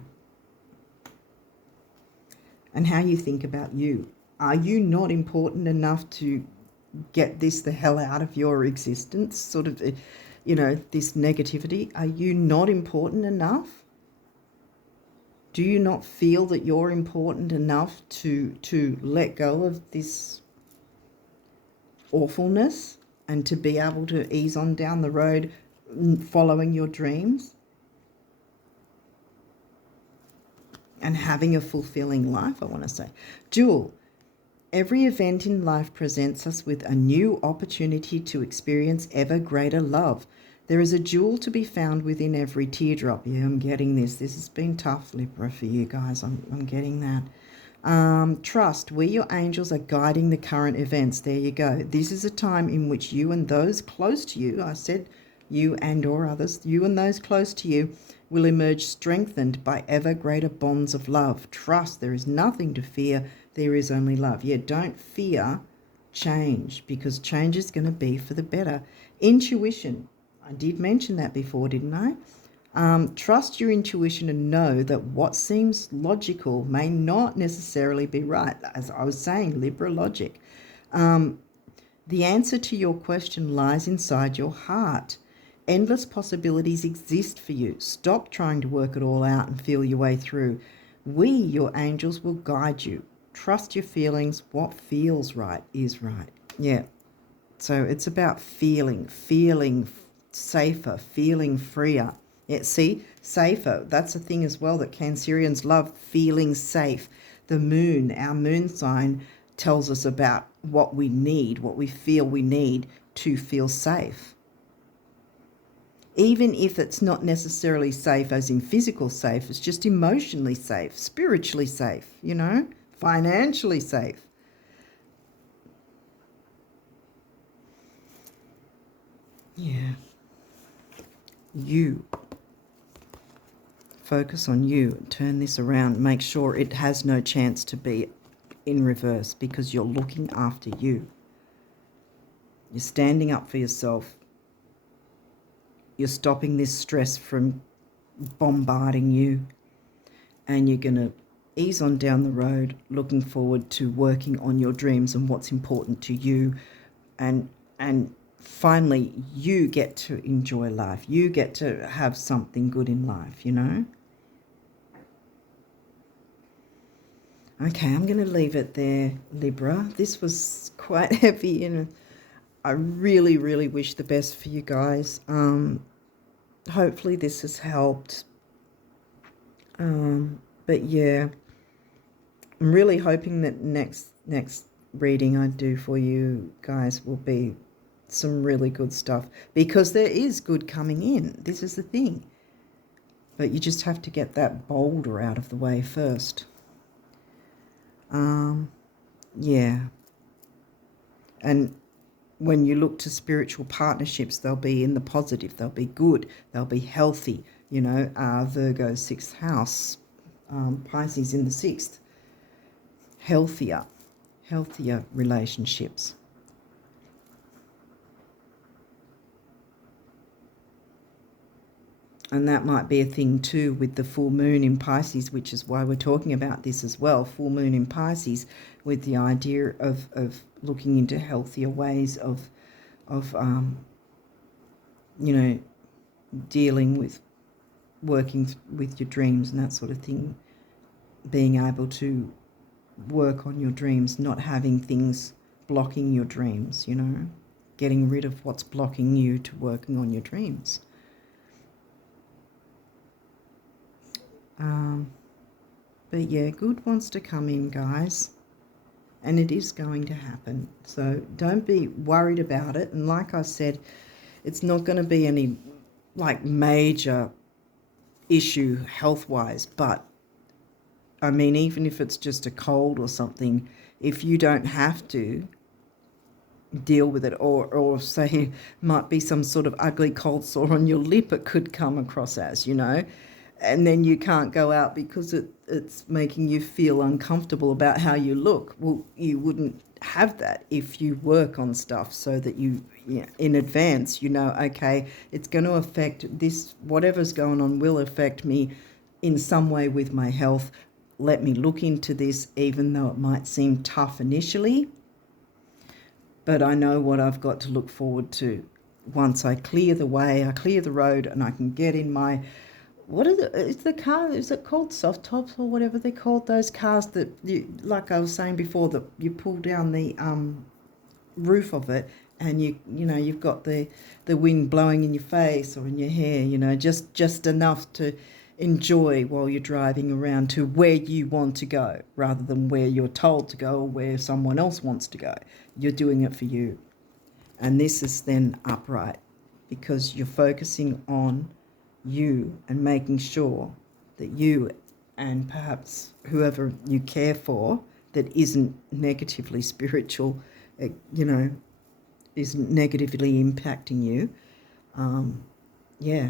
And how you think about you. Are you not important enough to get this the hell out of your existence? Sort of, you know, this negativity. Are you not important enough? Do you not feel that you're important enough to let go of this awfulness and to be able to ease on down the road following your dreams and having a fulfilling life, I want to say? Jewel: every event in life presents us with a new opportunity to experience ever greater love. There is a jewel to be found within every teardrop. Yeah, I'm getting this. This has been tough, Libra, for you guys. I'm getting that. Trust, where your angels are guiding the current events. There you go. This is a time in which you and those close to you, I said you and or others, you and those close to you will emerge strengthened by ever greater bonds of love. Trust, there is nothing to fear. There is only love. Yeah, don't fear change, because change is going to be for the better. Intuition. I did mention that before, didn't I? Trust your intuition and know that what seems logical may not necessarily be right. As I was saying, Libra logic. The answer to your question lies inside your heart. Endless possibilities exist for you. Stop trying to work it all out and feel your way through. We, your angels, will guide you. Trust your feelings. What feels right is right. Yeah. So it's about feeling safer, feeling freer. Yeah, see, safer. That's a thing as well that Cancerians love, feeling safe. The moon, our moon sign, tells us about what we need, what we feel we need to feel safe. Even if it's not necessarily safe as in physical safe, it's just emotionally safe, spiritually safe, you know, financially safe. Yeah. You. Focus on you. Turn this around. Make sure it has no chance to be in reverse because you're looking after you. You're standing up for yourself. You're stopping this stress from bombarding you. And you're going to ease on down the road, looking forward to working on your dreams and what's important to you. And finally, you get to enjoy life. You get to have something good in life, you know? Okay, I'm going to leave it there, Libra. This was quite heavy, and I really, really wish the best for you guys. Hopefully this has helped. But yeah, I'm really hoping that next reading I do for you guys will be some really good stuff, because there is good coming in. This is the thing. But you just have to get that boulder out of the way first. Yeah. And when you look to spiritual partnerships, they'll be in the positive, they'll be good, they'll be healthy. You know, Virgo 6th house, Pisces in the 6th. Healthier relationships. And that might be a thing too with the full moon in Pisces, which is why we're talking about this as well. Full moon in Pisces, with the idea of looking into healthier ways of you know, dealing with, working with your dreams and that sort of thing. Being able to work on your dreams, not having things blocking your dreams, you know, getting rid of what's blocking you to working on your dreams. But yeah, good wants to come in, guys, and it is going to happen. So don't be worried about it. And like I said, it's not going to be any like major issue health-wise, but I mean, even if it's just a cold or something, if you don't have to deal with it, or say might be some sort of ugly cold sore on your lip, it could come across as, you know, and then you can't go out because it's making you feel uncomfortable about how you look. Well, you wouldn't have that if you work on stuff so that you know, in advance, you know, okay, it's going to affect this, whatever's going on will affect me in some way with my health. Let me look into this, even though it might seem tough initially. But I know what I've got to look forward to once I clear the way, I clear the road, and I can get in my, what is the car, is it called soft tops or whatever they're called, those cars that you, like I was saying before, that you pull down the roof of it and you know, you've got the wind blowing in your face or in your hair, you know, just enough to enjoy while you're driving around to where you want to go, rather than where you're told to go or where someone else wants to go. You're doing it for you. And this is then upright because you're focusing on you and making sure that you and perhaps whoever you care for that isn't negatively spiritual, you know, isn't negatively impacting you, yeah,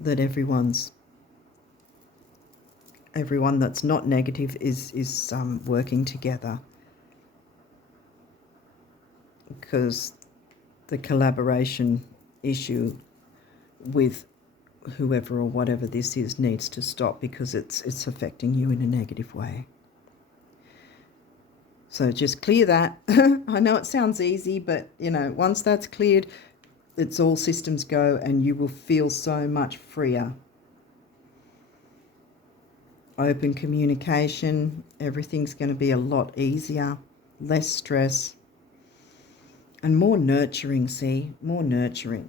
that everyone that's not negative is working together, because the collaboration issue with whoever or whatever this is needs to stop, because it's affecting you in a negative way. So just clear that. I know it sounds easy, but you know, once that's cleared, it's all systems go and you will feel so much freer. Open communication, everything's going to be a lot easier, less stress, and more nurturing, see, more nurturing.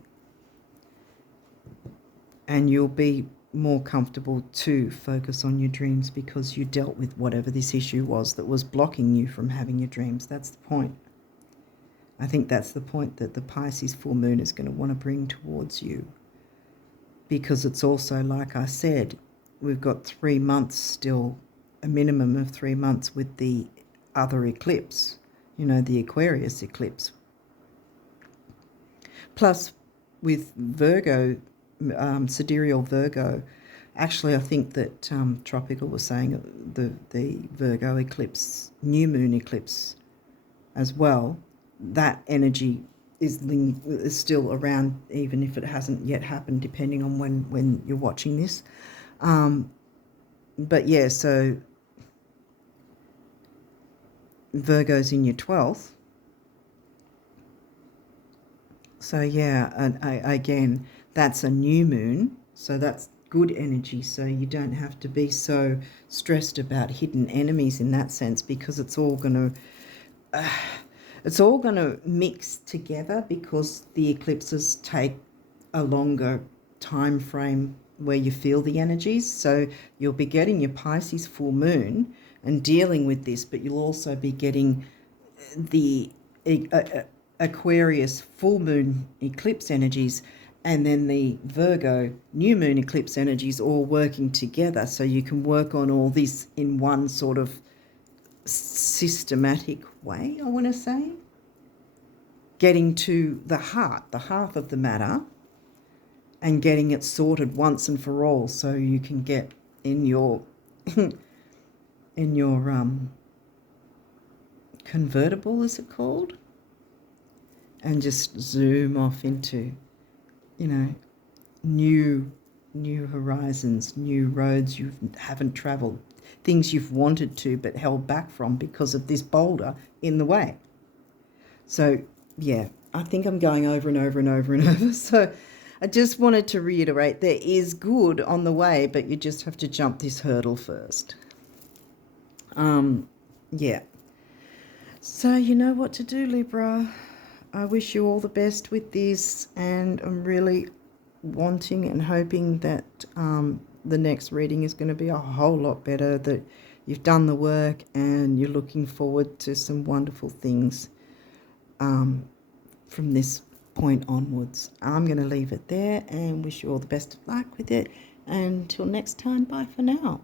and you'll be more comfortable to focus on your dreams because you dealt with whatever this issue was that was blocking you from having your dreams. That's the point. I think that's the point that the Pisces full moon is going to want to bring towards you, because it's also, like I said, we've got 3 months still, a minimum of 3 months with the other eclipse, the Aquarius eclipse. Plus, with Virgo, sidereal Virgo, actually I think that Tropical was saying the Virgo eclipse, new moon eclipse as well, that energy is still around, even if it hasn't yet happened, depending on when you're watching this. But yeah, so Virgo's in your 12th. So yeah, and again, that's a new moon, so that's good energy. So you don't have to be so stressed about hidden enemies in that sense, because it's all going to mix together, because the eclipses take a longer time frame where you feel the energies. So you'll be getting your Pisces full moon and dealing with this, but you'll also be getting the Aquarius full moon eclipse energies and then the Virgo new moon eclipse energies all working together, so you can work on all this in one sort of systematic way, I want to say, getting to the heart of the matter and getting it sorted once and for all, so you can get in your convertible, is it called, and just zoom off into new horizons, new roads you haven't traveled, things you've wanted to but held back from because of this boulder in the way. So yeah, I think I'm going over and over and over and over. So I just wanted to reiterate, there is good on the way, but you just have to jump this hurdle first. Yeah. So you know what to do, Libra. I wish you all the best with this, and I'm really wanting and hoping that the next reading is going to be a whole lot better, that you've done the work and you're looking forward to some wonderful things from this point onwards. I'm going to leave it there and wish you all the best of luck with it. Until next time, bye for now.